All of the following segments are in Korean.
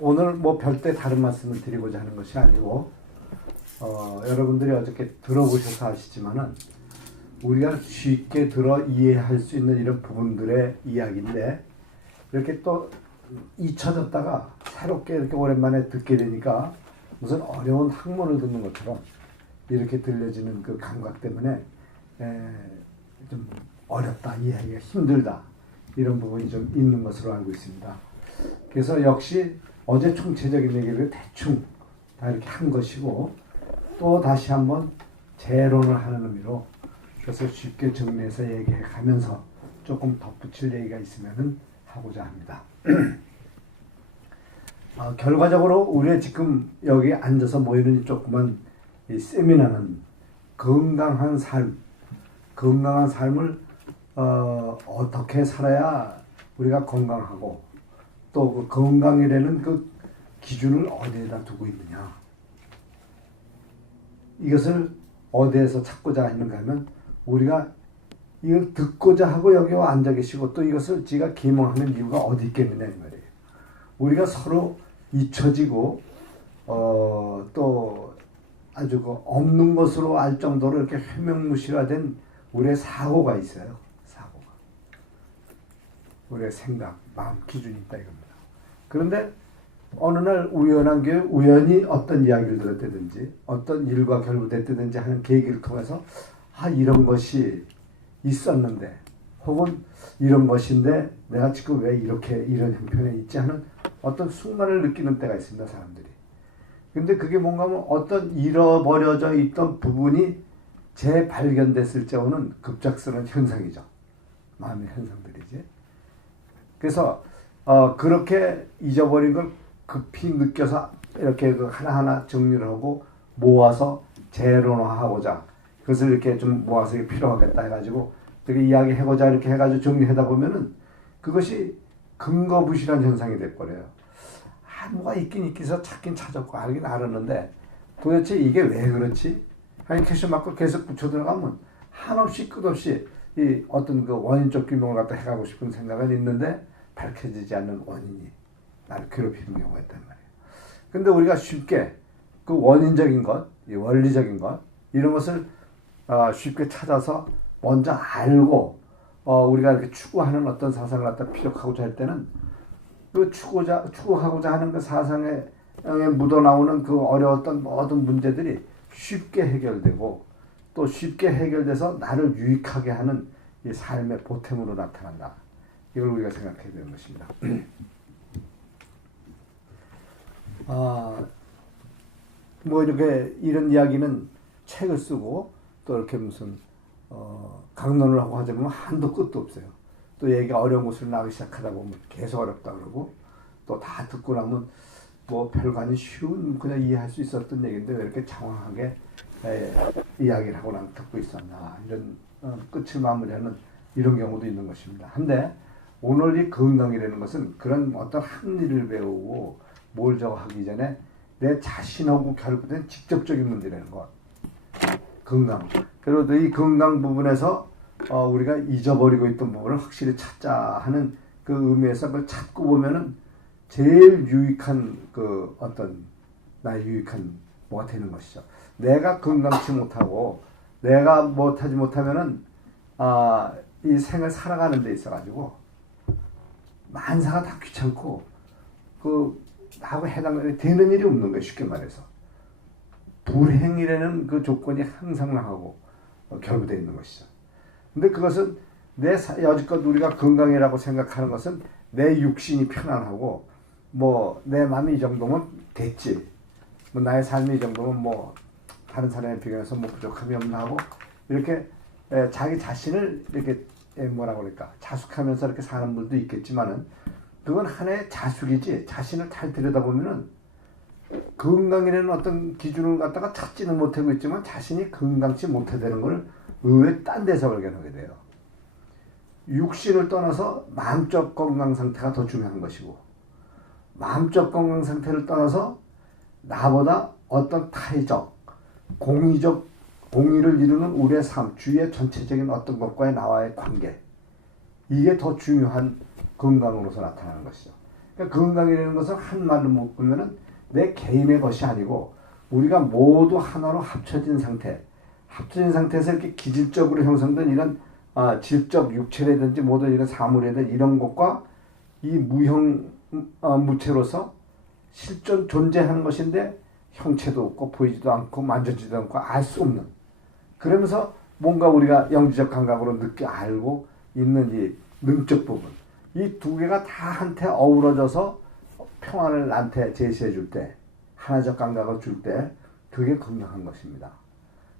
오늘 뭐 별대 다른 말씀을 드리고자 하는 것이 아니고 여러분들이 어저께 들어보셔서 아시지만은 우리가 쉽게 들어 이해할 수 있는 이런 부분들의 이야기인데 이렇게 또 잊혀졌다가 새롭게 이렇게 오랜만에 듣게 되니까 무슨 어려운 학문을 듣는 것처럼 이렇게 들려지는 그 감각 때문에 좀 어렵다, 이해하기가 힘들다 이런 부분이 좀 있는 것으로 알고 있습니다. 그래서 역시 어제 총체적인 얘기를 대충 다 이렇게 한 것이고 또 다시 한번 재론을 하는 의미로 그래서 쉽게 정리해서 얘기해 가면서 조금 덧붙일 얘기가 있으면 하고자 합니다. 결과적으로 우리가 지금 여기 앉아서 모이는 조그만 이 세미나는 건강한 삶을 어떻게 살아야 우리가 건강하고 또 그 건강이라는 그 기준을 어디에다 두고 있느냐. 이것을 어디에서 찾고자 하는가 하면 우리가 이걸 듣고자 하고 여기 와 앉아 계시고 또 이것을 지가 기망하는 이유가 어디 있겠느냐 이 말이에요. 우리가 서로 잊혀지고 또 아주 그 없는 것으로 알 정도로 이렇게 회명무실화된 우리의 사고가 있어요. 사고가. 우리의 생각, 마음 기준이 있다 이겁니다. 그런데 어느 날 우연히 어떤 이야기를 들었다든지 어떤 일과 결부됐다든지 하는 계기를 통해서 이런 것이 있었는데 혹은 이런 것인데 내가 지금 왜 이렇게 이런 형편에 있지 하는 어떤 순간을 느끼는 때가 있습니다. 사람들이. 근데 그게 뭔가 하면 어떤 잃어버려져 있던 부분이 재발견됐을 때 오는 급작스러운 현상이죠. 마음의 현상들이지. 그래서 그렇게 잊어버린 걸 급히 느껴서 이렇게 그 하나하나 정리를 하고 모아서 재론화하고자 그것을 이렇게 좀 모아서 필요하겠다 해가지고 이렇게 이야기해보자 이렇게 해가지고 정리하다 보면은 그것이 근거부실한 현상이 돼버려요. 뭐가 있긴 있기서 찾긴 찾았고 알긴 알았는데 도대체 이게 왜 그렇지? 하긴 캐시 마크 계속 붙여 들어가면 한없이 끝없이 이 어떤 그 원인적 규명을 갖다 해가고 싶은 생각은 있는데 밝혀지지 않는 원인이 나를 괴롭히는 경우가 있단 말이에요. 근데 우리가 쉽게 그 원인적인 것, 이 원리적인 것 이런 것을 쉽게 찾아서 먼저 알고 우리가 이렇게 추구하는 어떤 사상을 갖다 피력하고자 할 때는 그 추구하고자 하는 그 사상에 묻어나오는 그 어려웠던 모든 문제들이 쉽게 해결되고 또 쉽게 해결돼서 나를 유익하게 하는 이 삶의 보탬으로 나타난다. 이걸 우리가 생각해야 되는 것입니다. 뭐 이렇게 이런 이야기는 책을 쓰고 또 이렇게 무슨 강론을 하고 하자 보면 한도 끝도 없어요. 또 얘기가 어려운 곳으로 나가기 시작하다 보면 계속 어렵다 그러고 또 다 듣고 나면 뭐 별거 아닌 쉬운 그냥 이해할 수 있었던 얘기인데 왜 이렇게 장황하게 이야기를 하고 나면 듣고 있었나 이런 끝을 마무리하는 이런 경우도 있는 것입니다. 한데 오늘 이 건강이라는 것은 그런 어떤 학리를 배우고 뭘 저거 하기 전에 내 자신하고 결부된 직접적인 문제라는 것. 건강. 그리고 이 건강 부분에서 우리가 잊어버리고 있던 부분을 확실히 찾자 하는 그 의미에서 그걸 찾고 보면은 제일 유익한 그 어떤 나의 유익한 뭐가 되는 것이죠. 내가 건강치 못하고 내가 못하지 못하면은 이 생을 살아가는 데 있어가지고 만사가 다 귀찮고 그 나하고 해당되는 일이 없는 거예요. 쉽게 말해서 불행이라는 그 조건이 항상 나하고 결부되어 있는 것이죠. 근데 그것은 여지껏 우리가 건강이라고 생각하는 것은 내 육신이 편안하고 뭐 내 마음이 이 정도면 됐지. 뭐 나의 삶이 이 정도면 뭐 다른 사람에 비교해서 뭐 부족함이 없나 하고 이렇게 자기 자신을 이렇게 뭐라고 그럴까 자숙하면서 이렇게 사는 분도 있겠지만은 그건 하나의 자숙이지 자신을 잘 들여다보면은 건강이라는 어떤 기준을 갖다가 찾지는 못하고 있지만 자신이 건강치 못하다는 걸 의외 딴 데서 발견하게 돼요. 육신을 떠나서 마음적 건강 상태가 더 중요한 것이고 마음적 건강 상태를 떠나서 나보다 어떤 타의적 공의를 이루는 우리의 삶 주위의 전체적인 어떤 것과의 나와의 관계 이게 더 중요한 건강으로서 나타나는 것이죠. 그러니까 건강이라는 것은 한 말로 묶으면은 내 개인의 것이 아니고 우리가 모두 하나로 합쳐진 상태, 합쳐진 상태에서 이렇게 기질적으로 형성된 이런 질적 육체라든지 모든 이런 사물이든 이런 것과 이 무형 무체로서 실존 존재하는 것인데 형체도 없고 보이지도 않고 만져지도 않고 알 수 없는, 그러면서 뭔가 우리가 영지적 감각으로 느껴 알고 있는 이 능적 부분, 이 두 개가 다 한테 어우러져서 평안을 나한테 제시해 줄 때, 하나적 감각을 줄 때 그게 건강한 것입니다.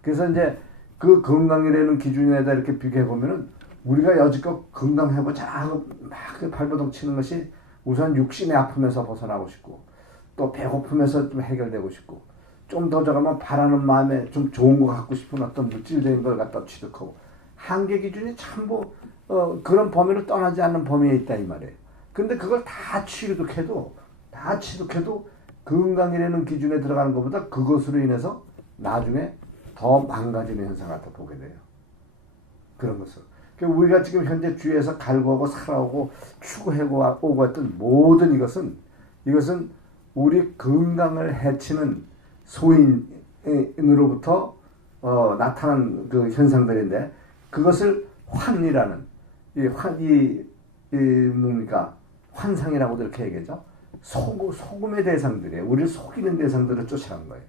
그래서 이제 그 건강이라는 기준에다 이렇게 비교해 보면은 우리가 여지껏 건강해보자 하고 막 발버둥 치는 것이 우선 육신의 아픔에서 벗어나고 싶고 또 배고픔에서 좀 해결되고 싶고 좀 더 저러면 바라는 마음에 좀 좋은 거 갖고 싶은 어떤 물질적인 걸 갖다 취득하고 한계 기준이 참뭐 그런 범위를 떠나지 않는 범위에 있다 이 말이에요. 근데 그걸 다 취득해도 건강이라는 기준에 들어가는 것보다 그것으로 인해서 나중에 더 망가지는 현상을 갖다 보게 돼요. 그런 것을. 그러니까 우리가 지금 현재 주위에서 갈구하고 살아오고 추구하고 했던 모든 이것은 우리 건강을 해치는 소인으로부터 나타난 그 현상들인데 그것을 환이라는 뭡니까 환상이라고도 이렇게 얘기하죠. 속음의 대상들이에요. 우리를 속이는 대상들을 쫓아간 거예요.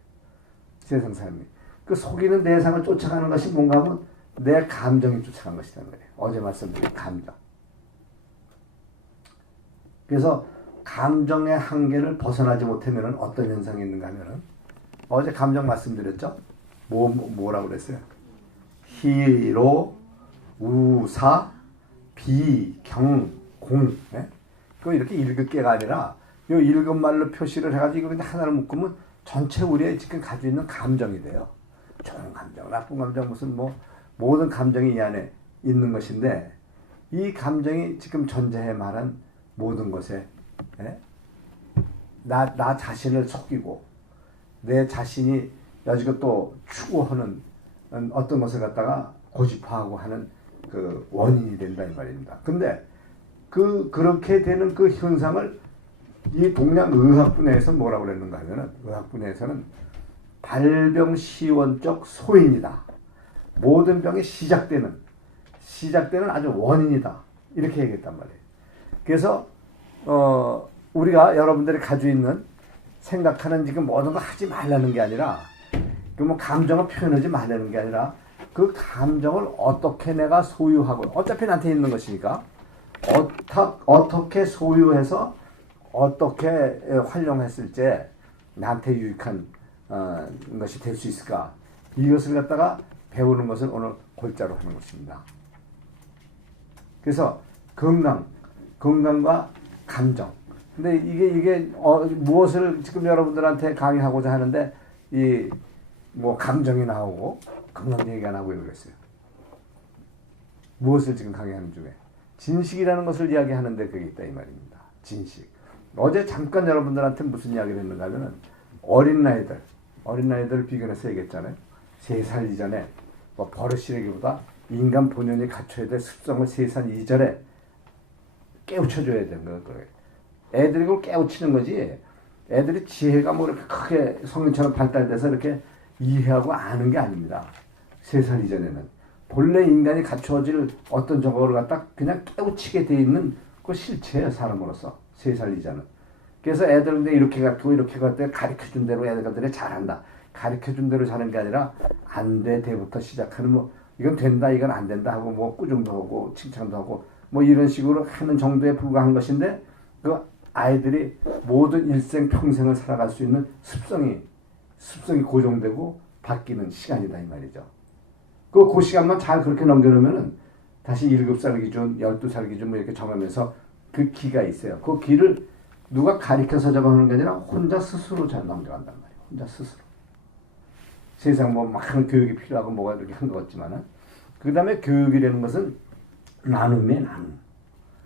세상 삶이. 그 속이는 대상을 쫓아가는 것이 뭔가 하면 내 감정이 쫓아간 것이라는 거예요. 어제 말씀드린 감정. 그래서 감정의 한계를 벗어나지 못하면 어떤 현상이 있는가 하면은 어제 감정 말씀드렸죠? 뭐라고 그랬어요? 희로, 우사, 비, 경, 공. 네? 그 이렇게 읽을게가 아니라 이 읽은 말로 표시를 해가지고 이거 하나를 묶으면 전체 우리의 지금 가지고 있는 감정이 돼요. 좋은 감정, 나쁜 감정, 무슨 모든 감정이 이 안에 있는 것인데 이 감정이 지금 전제에 말한 모든 것에 나 자신을 속이고 내 자신이 여지껏 또 추구하는 어떤 것을 갖다가 고집하고 하는 그 원인이 된다 이 말입니다. 근데 그렇게 되는 그 현상을 이 동양의학분야에서 뭐라고 그랬는가 하면은 의학분야에서는 발병시원적 소인이다. 모든 병이 시작되는 아주 원인이다. 이렇게 얘기했단 말이에요. 그래서 우리가 여러분들이 가지고 있는 생각하는 지금 모든 거 하지 말라는 게 아니라 그 감정을 표현하지 말라는 게 아니라 그 감정을 어떻게 내가 소유하고 어차피 나한테 있는 것이니까 어떻게 소유해서 어떻게 활용했을 때 나한테 유익한 것이 될 수 있을까? 이것을 갖다가 배우는 것을 오늘 골자로 하는 것입니다. 그래서 건강과 감정. 근데 이게 무엇을 지금 여러분들한테 강의하고자 하는데 감정이 나오고 건강 얘기가 나오고 이러겠어요. 무엇을 지금 강의하는 중에 진식이라는 것을 이야기하는데 그게 있다 이 말입니다. 진식. 어제 잠깐 여러분들한테 무슨 이야기를 했는가 하면은 어린아이들 비교해서 얘기했잖아요. 3살 이전에 버릇이라기보다 인간 본연이 갖춰야 될 습성을 3살 이전에 깨우쳐줘야 되는 거예요. 애들이 그걸 깨우치는 거지. 애들이 지혜가 이렇게 크게 성인처럼 발달돼서 이렇게 이해하고 아는 게 아닙니다. 3살 이전에는. 본래 인간이 갖춰질 어떤 저거를 갖다 그냥 깨우치게 돼 있는 그 실체예요, 사람으로서. 3살 이전은. 그래서 애들인데 이렇게 갖고 이렇게 갖다 가르쳐준 대로 애들이 잘한다. 가르쳐준 대로 자는 게 아니라 안 돼, 대부터 시작하는 이건 된다, 이건 안 된다 하고 꾸중도 하고 칭찬도 하고 이런 식으로 하는 정도에 불과한 것인데 그 아이들이 모든 일생 평생을 살아갈 수 있는 습성이 고정되고 바뀌는 시간이다 이 말이죠. 그 시간만 잘 그렇게 넘겨놓으면은 다시 7살 기준, 12살 기준 이렇게 정하면서 그 기가 있어요. 그 기를 누가 가르쳐서 적용하는 게 아니라 혼자 스스로 잘 넘겨간단 말이에요. 혼자 스스로. 세상 많은 교육이 필요하고 뭐가 이렇게 한 것 같지만은 그 다음에 교육이라는 것은 나눔이에요, 나눔.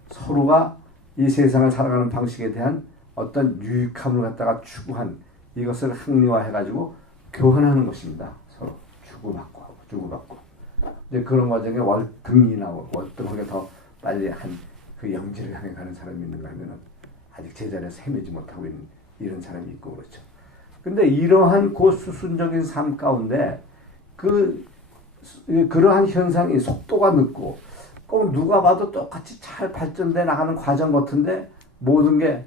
서로가 이 세상을 살아가는 방식에 대한 어떤 유익함을 갖다가 추구한 이것을 합리화해가지고 교환하는 것입니다. 서로 주고받고. 이제 그런 과정에 월등히 나오고 월등하게 더 빨리 한 그 영지를 향해 가는 사람이 있는가 하면은 아직 제자리에서 헤매지 못하고 있는 이런 사람이 있고 그렇죠. 근데 이러한 고수순적인 삶 가운데 그러한 현상이 속도가 늦고 꼭 누가 봐도 똑같이 잘 발전돼 나가는 과정 같은데 모든 게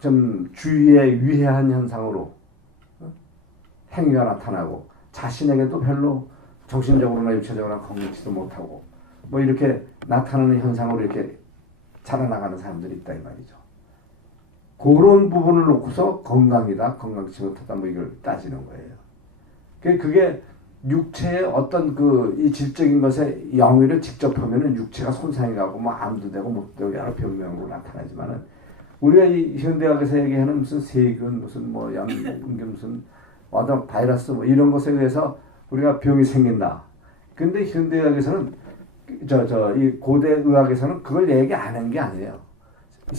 좀 주위에 위해한 현상으로 행위가 나타나고 자신에게도 별로 정신적으로나 육체적으로나 건강치도 못하고 뭐 이렇게 나타나는 현상으로 이렇게 자라나가는 사람들이 있다 이 말이죠. 그런 부분을 놓고서 건강이다, 건강치 못하다 뭐 이걸 따지는 거예요. 그게 육체의 어떤 이 질적인 것에 영위를 직접 하면은 육체가 손상이 가고 뭐 암도 되고 못도 되고 여러 병명으로 나타나지만은 우리가 이 현대학에서 얘기하는 무슨 세균 무슨 뭐 염균 무슨 어떤 바이러스 뭐 이런 것에 의해서 우리가 병이 생긴다. 근데 현대의학에서는 이 고대 의학에서는 그걸 얘기 안 한 게 아니에요.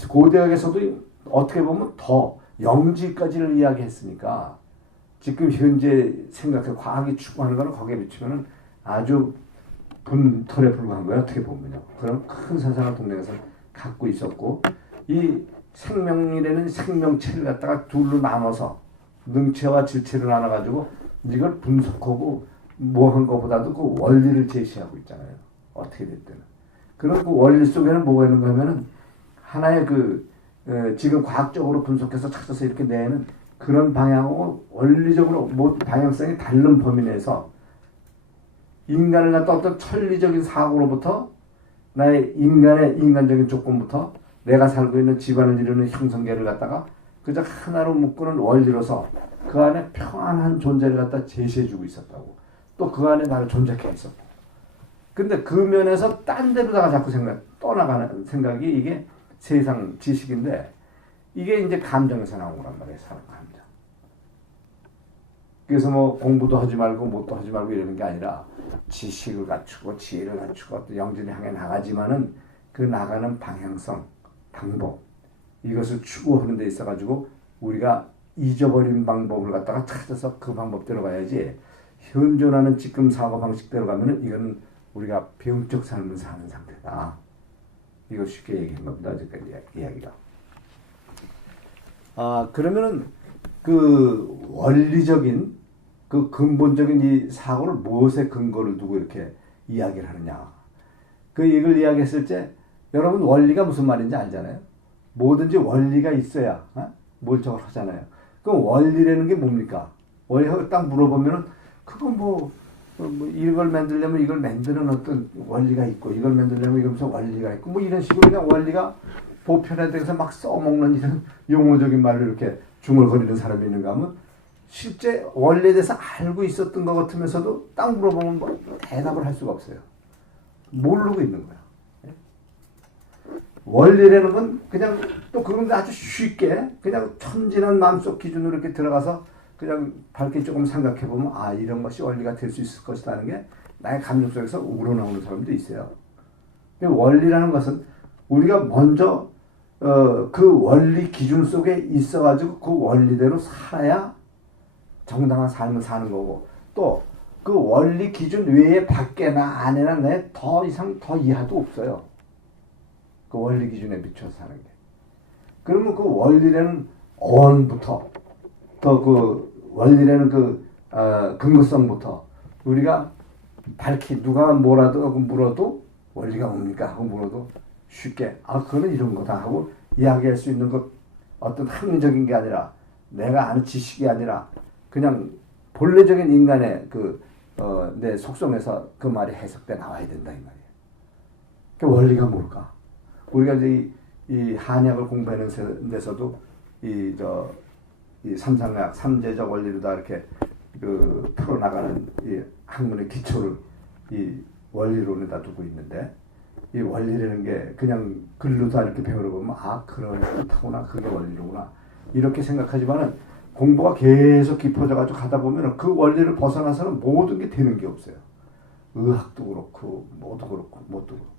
고대의학에서도 어떻게 보면 더 영지까지를 이야기했으니까 지금 현재 생각해 과학이 추구하는 거는 거기에 비추면은 아주 분털에 불과한 거예요. 어떻게 보면요. 그런 큰 세상을 동네에서 갖고 있었고 이 생명이라는 생명체를 갖다가 둘로 나눠서 능체와 질체를 나눠가지고 이걸 분석하고 뭐 한 것보다도 그 원리를 제시하고 있잖아요. 어떻게 됐든. 그런 그 원리 속에는 뭐가 있는가 하면은 하나의 지금 과학적으로 분석해서 찾아서 이렇게 내는 그런 방향하고 원리적으로 뭐 방향성이 다른 범위 내에서 인간을 갖다 어떤 천리적인 사고로부터 나의 인간적인 조건부터 내가 살고 있는 집안을 이루는 형성계를 갖다가 그저 하나로 묶는 원리로서 그 안에 평안한 존재를 갖다 제시해주고 있었다고. 또 그 안에 나를 존재해 있었고. 근데 그 면에서 딴 데로다가 자꾸 떠나가는 생각이 이게 세상 지식인데 이게 이제 감정에서 나온 거란 말이에요. 사람 감정. 그래서 뭐 공부도 하지 말고 뭣도 하지 말고 이러는 게 아니라 지식을 갖추고 지혜를 갖추고 또 영진을 향해 나가지만은 그 나가는 방향성, 방법 이것을 추구하는 데 있어가지고 우리가 잊어버린 방법을 갖다가 찾아서 그 방법대로 가야지 현존하는 지금 사고방식대로 가면은 이거는 우리가 병적 삶을 사는 상태다. 이걸 쉽게 얘기한 겁니다. 어제까지 이야기가. 그러면은 그 원리적인 그 근본적인 이 사고를 무엇에 근거를 두고 이렇게 이야기를 하느냐. 이걸 이야기했을 때 여러분 원리가 무슨 말인지 알잖아요. 뭐든지 원리가 있어야 뭘 저걸 하잖아요. 그럼 원리라는 게 뭡니까? 원리 딱 물어보면은 그거 뭐 이걸 만들려면 이걸 만드는 어떤 원리가 있고 이걸 만들려면 이거 무슨 원리가 있고 뭐 이런 식으로 그냥 원리가 보편화돼서 막 써먹는 이런 용어적인 말을 이렇게 중얼거리는 사람이 있는가 하면 실제 원리에 대해서 알고 있었던 것 같으면서도 딱 물어보면 뭐 대답을 할 수가 없어요. 모르고 있는 거야. 원리라는 건 그냥 또 그건 아주 쉽게 그냥 천진한 마음속 기준으로 이렇게 들어가서 그냥 밝게 조금 생각해보면 이런 것이 원리가 될 수 있을 것이다 하는 게 나의 감정 속에서 우러나오는 사람도 있어요. 원리라는 것은 우리가 먼저 그 원리 기준 속에 있어가지고 그 원리대로 살아야 정당한 삶을 사는 거고 또 그 원리 기준 외에 밖에나 안에나 내 더 이상 더 이하도 없어요. 그 원리 기준에 비춰서 사는 게. 그러면 그 원리라는 어원부터 또 그 원리라는 근거성부터 우리가 밝히 누가 뭐라도 물어도 원리가 뭡니까 하고 물어도 쉽게 그거는 이런 거다 하고 이야기할 수 있는 것 어떤 학문적인 게 아니라 내가 아는 지식이 아니라 그냥 본래적인 인간의 내 속성에서 그 말이 해석돼 나와야 된다 이 말이에요. 그 원리가 뭘까? 우리가 이제 이 한약을 공부하는 데서도 이 삼상학, 삼재적 원리로 다 이렇게 풀어나가는 이 학문의 기초를 이 원리론에다 두고 있는데 이 원리라는 게 그냥 글로 다 이렇게 배워보면 그렇구나 그게 원리로구나 이렇게 생각하지만은 공부가 계속 깊어져가지고 가다 보면은 그 원리를 벗어나서는 모든 게 되는 게 없어요. 의학도 그렇고 뭐도 그렇고 뭣도 그렇고.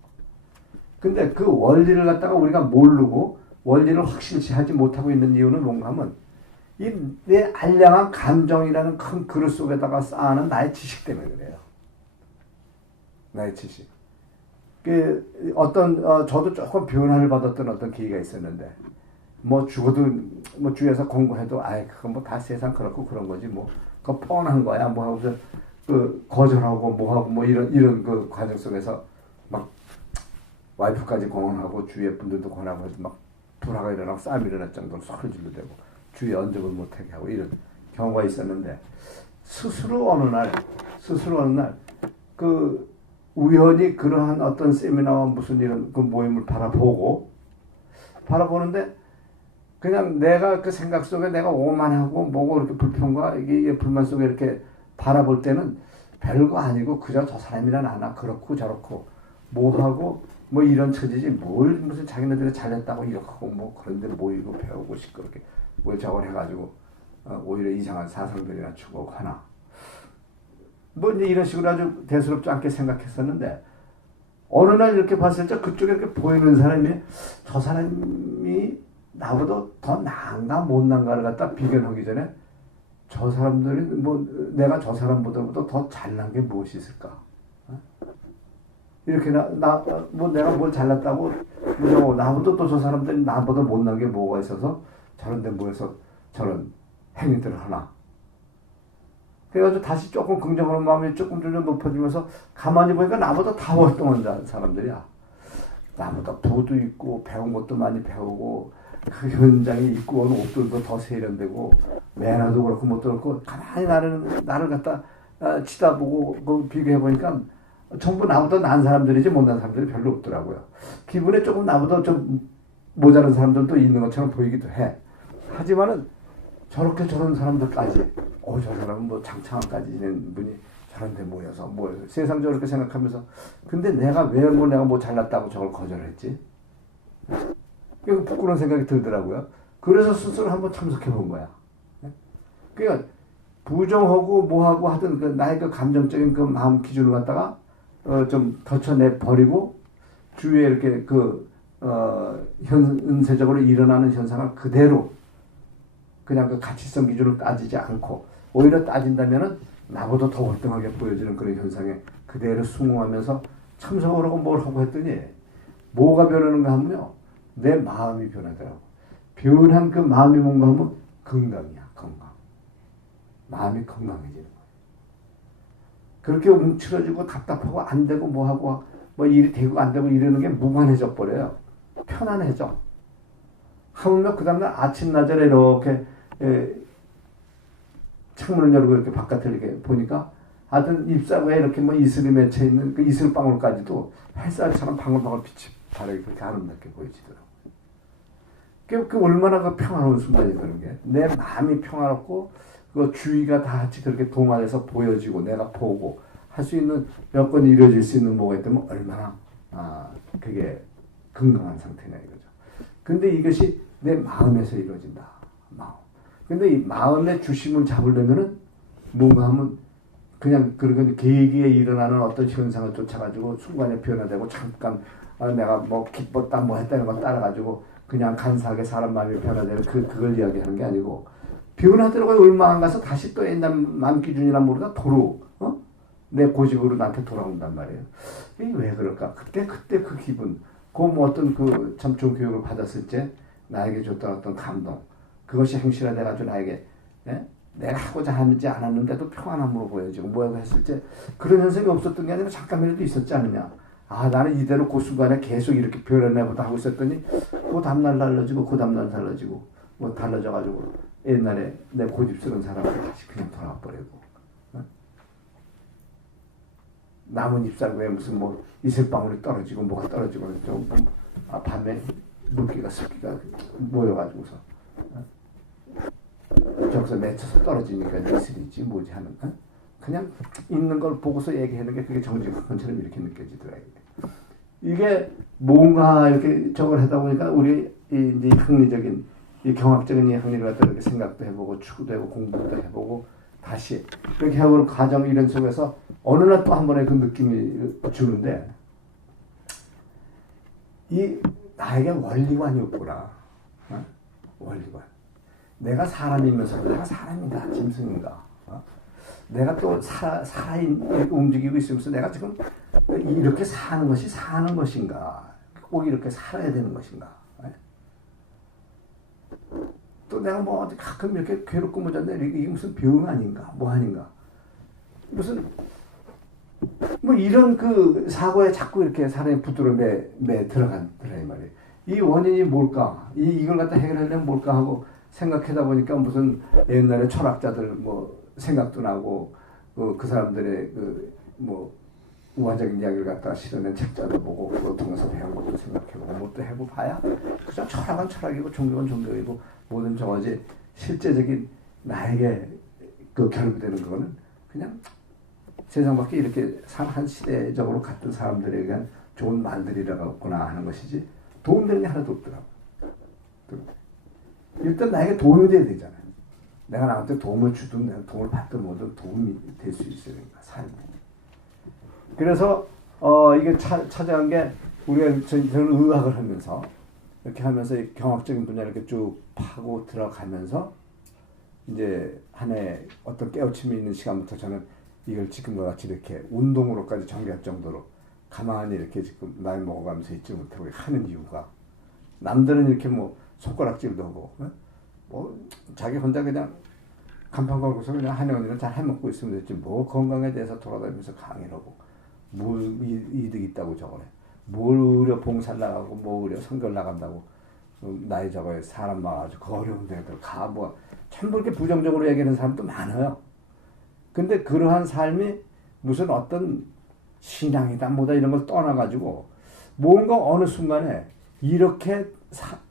근데 그 원리를 갖다가 우리가 모르고 원리를 확실시 하지 못하고 있는 이유는 뭔가 하면 이 내 알량한 감정이라는 큰 그릇 속에다가 쌓아놓은 나의 지식 때문에 그래요. 나의 지식. 저도 조금 변화를 받았던 어떤 계기가 있었는데 뭐 죽어도 뭐 주위에서 공부해도 아이 그건 뭐 다 세상 그렇고 그런 거지 뭐 그거 뻔한 거야 뭐 하고서 그 거절하고 뭐 하고 뭐 이런 그 과정 속에서 막 와이프까지 공언하고 주위에 분들도 권하고 해서 막 불화가 일어나고 싸움이 일어날 정도로 소리 질러대고 주위에 언급을 못하게 하고 이런 경우가 있었는데 스스로 어느 날 그 우연히 그러한 어떤 세미나와 무슨 이런 그 모임을 바라보는데 그냥 내가 그 생각 속에 내가 오만하고 뭐고 이렇게 불평과 이게 불만 속에 이렇게 바라볼 때는 별거 아니고 그저 저 사람이란 아나 그렇고 저렇고 뭐하고 뭐 이런 처지지 뭘 무슨 자기네들이 잘했다고 이렇고 뭐 그런데 모이고 배우고 시끄럽게 뭘 저걸 해가지고 오히려 이상한 사상들이나 추구하나 뭐 이제 이런 식으로 아주 대수롭지 않게 생각했었는데 어느 날 이렇게 봤을 때 그쪽에 이렇게 보이는 사람이 저 사람이 나보다 더 나은가 못난가를 갖다 비교하기 전에 저 사람들이 뭐 내가 저 사람보다도 더 잘난 게 무엇이 있을까? 이렇게 뭐 내가 뭘 잘났다고 뭐 나보다 또 저 사람들이 나보다 못난 게 뭐가 있어서 저런데 모여서 저런 행위들을 하나? 그래가지고 다시 조금 긍정하는 마음이 조금 좀 높아지면서 가만히 보니까 나보다 다 활동한 사람들이야. 나보다 부도 있고 배운 것도 많이 배우고 그 현장에 입고 온 옷들도 더 세련되고 매너도 그렇고 뭣도 그렇고 가만히 나를 갖다 치다보고 그 비교해보니까 전부 나보다 나은 사람들이지 못난 사람들이 별로 없더라고요. 기분에 조금 나보다 좀 모자란 사람들도 있는 것처럼 보이기도 해. 하지만은 저런 사람들까지 저 사람은 뭐 장창까지 지낸 분이 저런데 모여서 세상적으로 이렇게 생각하면서 근데 내가 왜 내가 뭐 잘났다고 저걸 거절했지? 이거 부끄러운 생각이 들더라고요. 그래서 스스로 한번 참석해 본 거야. 그러니까 부정하고 뭐하고 하든 그 나의 그 감정적인 그 마음 기준을 갖다가 좀 덜쳐내 버리고 주위에 이렇게 현세적으로 일어나는 현상을 그대로 그냥 그 가치성 기준을 따지지 않고 오히려 따진다면은 나보다 더 월등하게 보여지는 그런 현상에 그대로 순응하면서 참석을 하고 뭘 하고 했더니 뭐가 변하는가 하면요. 내 마음이 변하더라고. 변한 그 마음이 뭔가 하면 건강이야. 건강. 마음이 건강해지는 거야. 그렇게 움츠러지고 답답하고 안 되고 뭐하고 뭐 일이 되고 안 되고 이러는 게 무관해져 버려요. 편안해져. 하물며 그 다음날 아침 낮에 이렇게 창문을 열고 이렇게 바깥을 이렇게 보니까 하여튼 잎사귀에 이렇게 뭐 이슬이 맺혀 있는 그 이슬방울까지도 햇살처럼 방울방울 빛이 바르게 그렇게 아름답게 보이지더라고요. 그 얼마나 그 평화로운 순간이 드는 게 내 마음이 평화롭고 그 주위가 다 같이 그렇게 동화돼서 보여지고 내가 보고 할 수 있는 여건이 이루어질 수 있는 뭐가 있다면 얼마나 그게 건강한 상태냐 이거죠. 근데 이것이 내 마음에서 이루어진다. 마음. 근데 이 마음의 주심을 잡으려면은 뭔가 하면 그냥 그런 계기에 일어나는 어떤 현상을 쫓아가지고 순간에 변화되고 잠깐 내가 뭐 기뻤다 뭐 했다 이런 거 따라가지고 그냥 간사하게 사람 마음이 변화되는 그걸 이야기하는 게 아니고 변화되고 얼마 안 가서 다시 또 옛날 마음 기준이나 모르다 도로 내 고집으로 나한테 돌아온단 말이에요. 이게 왜 그럴까? 그때 그 기분 뭐 어떤 그 참 좋은 교육을 받았을 때 나에게 줬던 어떤 감동 그것이 행실화돼가지고 나에게 내가 하고자 하지 않았는데도 평안함으로 보여지고 뭐라고 했을 때 그런 현상이 없었던 게 아니라 잠깐이라도 있었지 않느냐. 나는 이대로 그 순간에 계속 이렇게 변해보다 하고 있었더니 그 다음날 달라지고 그 다음날 달라지고 뭐 달라져가지고 옛날에 내 고집스러운 사람을 다시 그냥 돌아와 버리고 나뭇 잎사귀에 무슨 뭐 이슬방울이 떨어지고 뭐가 떨어지고 밤에 물기가 습기가 모여가지고서 저기서 맺혀서 떨어지니까 이슬이지 뭐지 하는 그냥 있는 걸 보고서 얘기하는 게 그게 정직한것처럼 이렇게 느껴지더라고요. 이게 뭔가 이렇게 저걸 하다 보니까 우리 이제 학리적인 이 경학적인 이 학리를 갖다 이렇게 생각도 해보고 추구도 해보고 공부도 해보고 다시 그렇게 해보는 과정 이런 속에서 어느 날 또 한 번의 그 느낌이 주는데 이 나에게 원리관이 없구나. 원리관. 내가 사람이면서도 내가 사람인가 짐승인가. 내가 또 이렇게 움직이고 있으면서 내가 지금 이렇게 사는 것이 사는 것인가 꼭 이렇게 살아야 되는 것인가. 또 내가 뭐 어디 가끔 이렇게 괴롭고 무졌네. 이게 무슨 병 아닌가? 뭐 아닌가? 무슨 뭐 이런 그 사고에 자꾸 이렇게 사람이 붙들어 매 들어간더라 이 말이에요. 이 원인이 뭘까? 이걸 갖다 해결하려면 뭘까 하고 생각하다 보니까 무슨 옛날에 철학자들 뭐 생각도 나고 그 사람들의 그 뭐 우화적인 이야기를 갖다가 실어낸 책자도 보고 그거 통해서 배운 것도 생각해보고 뭐 또 해고 봐야 그저 철학은 철학이고 종교는 종교이고 모든 저거지 실제적인 나에게 그 결부되는 거는 그냥 세상 밖에 이렇게 한 시대적으로 같은 사람들에 대한 좋은 말들이라고나 하는 것이지 도움되는 게 하나도 없더라고. 일단 나에게 도움이 돼야 되잖아요. 내가 나한테 도움을 주든 내가 도움을 받든 뭐든 도움이 될 수 있어야 되니까 삶에. 그래서 이게 찾아간 게 우리가 저는 의학을 하면서 이렇게 하면서 경학적인 분야를 이렇게 쭉 파고 들어가면서 이제 한 해 어떤 깨우침이 있는 시간부터 저는 이걸 지금과 같이 이렇게 운동으로까지 전개할 정도로 가만히 이렇게 지금 나이 먹어가면서 있지 못하고 하는 이유가 남들은 이렇게 뭐 손가락질도 하고 뭐 자기 혼자 그냥 간판 걸고서 그냥 한의원이나 잘 해먹고 있으면 됐지 뭐 건강에 대해서 돌아다니면서 강의를 하고 뭘 이득 있다고 저거래 뭘 의료 봉사 나가고 뭐 의료 선결 나간다고 나이 저거에 사람 막아가지고 그 어려운 데들 가 뭐 전부 이렇게 부정적으로 얘기하는 사람도 많아요. 근데 그러한 삶이 무슨 어떤 신앙이다 뭐다 이런 걸 떠나가지고 뭔가 어느 순간에 이렇게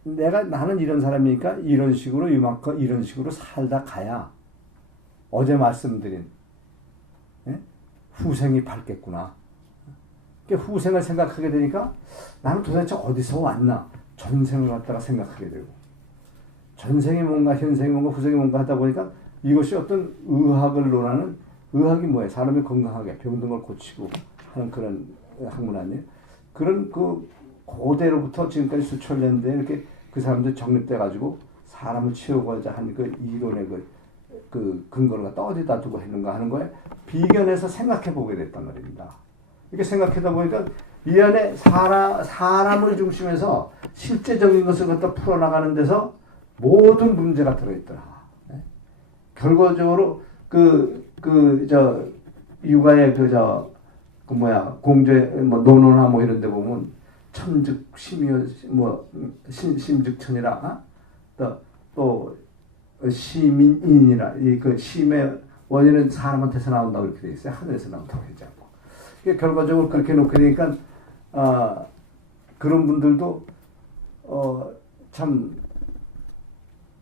나는 이런 사람이니까 이런 식으로 이만큼 이런 식으로 살다 가야 어제 말씀드린 후생이 밝겠구나. 후생을 생각하게 되니까 나는 도대체 어디서 왔나 전생을 갖다가 생각하게 되고 전생이 뭔가 현생이 뭔가 후생이 뭔가 하다 보니까 이것이 어떤 의학을 논하는 의학이 뭐예요? 사람이 건강하게 병든 걸 고치고 하는 그런 학문 아니에요? 그런 그 고대로부터 지금까지 수천 년대 이렇게 그 사람들 정립돼 가지고 사람을 치우고자 하는 그 이론의 그 근거를 갖다 어디다 두고 했는가 하는 거에 비견해서 생각해 보게 됐단 말입니다. 이렇게 생각하다 보니까 이 안에 사람을 중심해서 실제적인 것을 갖다 풀어나가는 데서 모든 문제가 들어있더라. 결과적으로 육아의 공제 뭐 논어나 뭐 이런 데 보면 천즉 심여 뭐 심즉천이라 또 시민인이라 이 그 심의 원인은 사람한테서 나온다고 이렇게 돼 있어요. 하늘에서 나온다고 하지 않고. 결과적으로 그렇게 놓게 되니까 그런 분들도 참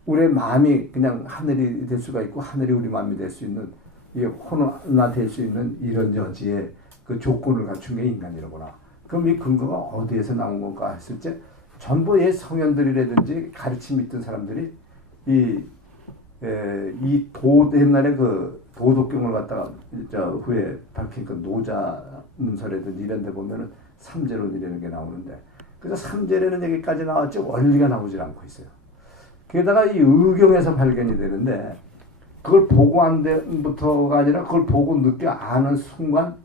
우리의 마음이 그냥 하늘이 될 수가 있고 하늘이 우리 마음이 될 수 있는 이게 혼화될 수 있는 이런 여지의 그 조건을 갖춘 게 인간이로구나. 그럼 이 근거가 어디에서 나온 건가 했을 때 전부 옛 성현들이라든지 가르침 있던 사람들이 옛날에 그 도덕경을 갖다가 후에 밝힌 그 노자 문서라든지 이런 데 보면은 삼재론이라는 게 나오는데 그래서 삼재라는 얘기까지 나왔지 원리가 나오질 않고 있어요. 게다가 이 의경에서 발견이 되는데 그걸 보고 안 된부터가 아니라 그걸 보고 늦게 아는 순간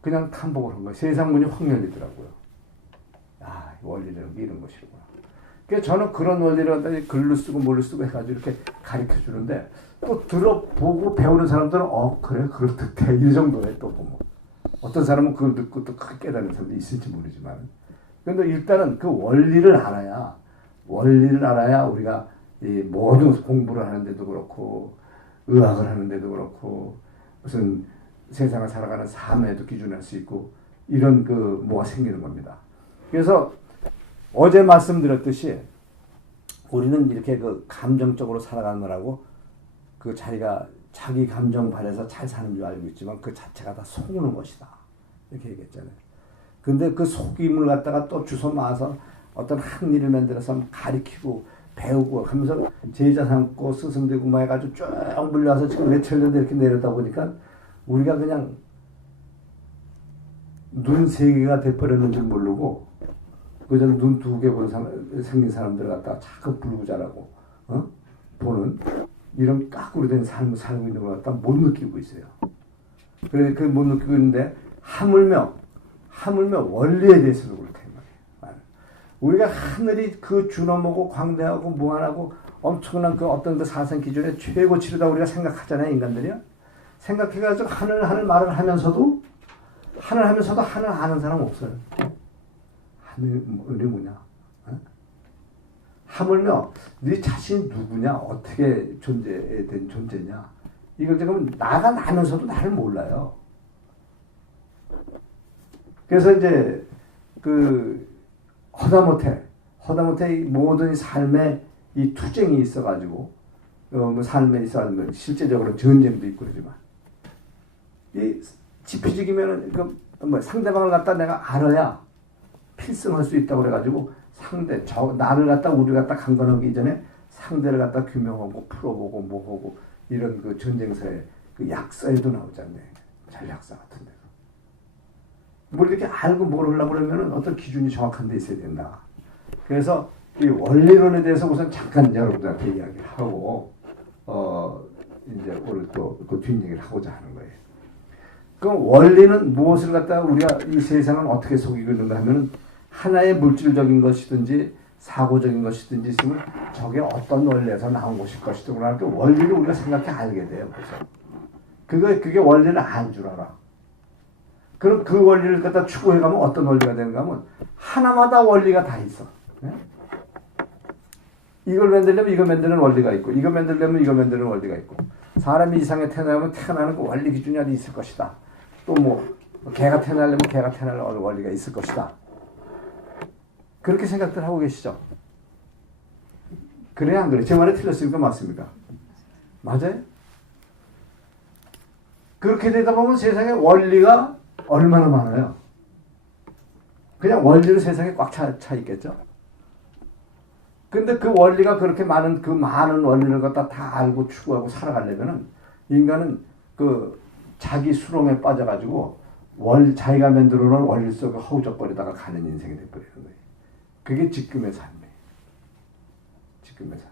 그냥 탐복을 한 거예요. 세상 문이 확 열리더라고요. 원리라는 게 이런 것이구나. 그래서 저는 그런 원리를 갖다 글로 쓰고 뭘로 쓰고 해가지고 이렇게 가르쳐 주는데 또 들어보고 배우는 사람들은 그래 그럴듯해 이 정도에 또 보면 어떤 사람은 그걸 듣고 또 크게 깨달은 사람도 있을지 모르지만 그런데 일단은 그 원리를 알아야 우리가 이 모든 공부를 하는데도 그렇고 의학을 하는데도 그렇고 무슨 세상을 살아가는 삶에도 기준할 수 있고 이런 뭐가 생기는 겁니다. 그래서 어제 말씀드렸듯이 우리는 이렇게 감정적으로 살아가느라고 자기가 자기 감정 발해서 잘 사는 줄 알고 있지만 그 자체가 다 속는 것이다. 이렇게 얘기했잖아요. 근데 그 속임을 갖다가 또 주워 모아서 어떤 학리를 만들어서 가리키고 배우고 하면서 제자 삼고 스승되고 뭐 해가지고 쭉 물려와서 지금 몇천 년대 이렇게 내려다 보니까 우리가 그냥 눈 세 개가 돼버렸는 줄 모르고 그저 눈 두 개 생긴 사람들 갖다가 자꾸 불고 자라고 보는 이런 까꾸로 된 삶을 살고 있는 것 같다 못 느끼고 있어요. 그래 못 느끼고 있는데 하물며 원리에 대해서도 그렇다 이 말이에요. 우리가 하늘이 그 준엄하고 광대하고 무한하고 엄청난 그 어떤 그 사상 기준의 최고치로다 우리가 생각하잖아요, 인간들이요. 생각해가지고 하늘 말을 하면서도 하늘 아는 사람 없어요. 하늘이 뭐냐? 어? 하물며 네 자신이 누구냐? 어떻게 존재된 존재냐? 이걸 지금 나가 나면서도 나를 몰라요. 그래서 이제 그 허다못해 모든 삶에 이 투쟁이 있어가지고 뭐 삶에 있어가지고 실제적으로 전쟁도 있고 그러지만 이 지피지기면은 뭐 상대방을 갖다 내가 알아야 필승할 수 있다고 그래가지고 나를 갖다 우리 갖다 강건하기 이전에 상대를 갖다 규명하고 풀어보고 뭐하고 이런 그 전쟁서에 그 약서에도 나오잖아요. 전략사 같은 데서. 뭘 이렇게 알고 뭘 하려고 그러면은 어떤 기준이 정확한 데 있어야 된다. 그래서 이 원리론에 대해서 우선 잠깐 여러분들한테 이야기를 하고 이제 오늘 또 그 뒷얘기를 하고자 하는 거예요. 그럼 원리는 무엇을 갖다가 우리가 이 세상을 어떻게 속이고 있는가 하면은 하나의 물질적인 것이든지 사고적인 것이든지 있으면 저게 어떤 원리에서 나온 것일 것이든 그러나 그 원리를 우리가 생각해 알게 돼요. 그래서 그게 원리는 안 줄 알아. 그럼 그 원리를 갖다 추구해 가면 어떤 원리가 되는가 하면 하나마다 원리가 다 있어. 네? 이걸 만들려면 이걸 만드는 원리가 있고 이걸 만들려면 이걸 만드는 원리가 있고 사람이 이상에 태어나면 태어나는 그 원리 기준이 어디 있을 것이다. 또 뭐 개가 태어나려면 개가 태어날 원리가 있을 것이다. 그렇게 생각들 하고 계시죠? 그래 안 그래? 제 말이 틀렸으니까 맞습니까? 맞아요? 그렇게 되다 보면 세상에 원리가 얼마나 많아요? 그냥 원리로 세상에 꽉 차 있겠죠? 근데 그 원리가 그렇게 많은 그 많은 원리를 갖다 다 알고 추구하고 살아가려면은 인간은 그 자기 수렁에 빠져가지고 자기가 만들어 놓은 원리 속에 허우적거리다가 가는 인생이 돼버리는 거예요. 그게 지금의 삶이에요. 지금의 삶.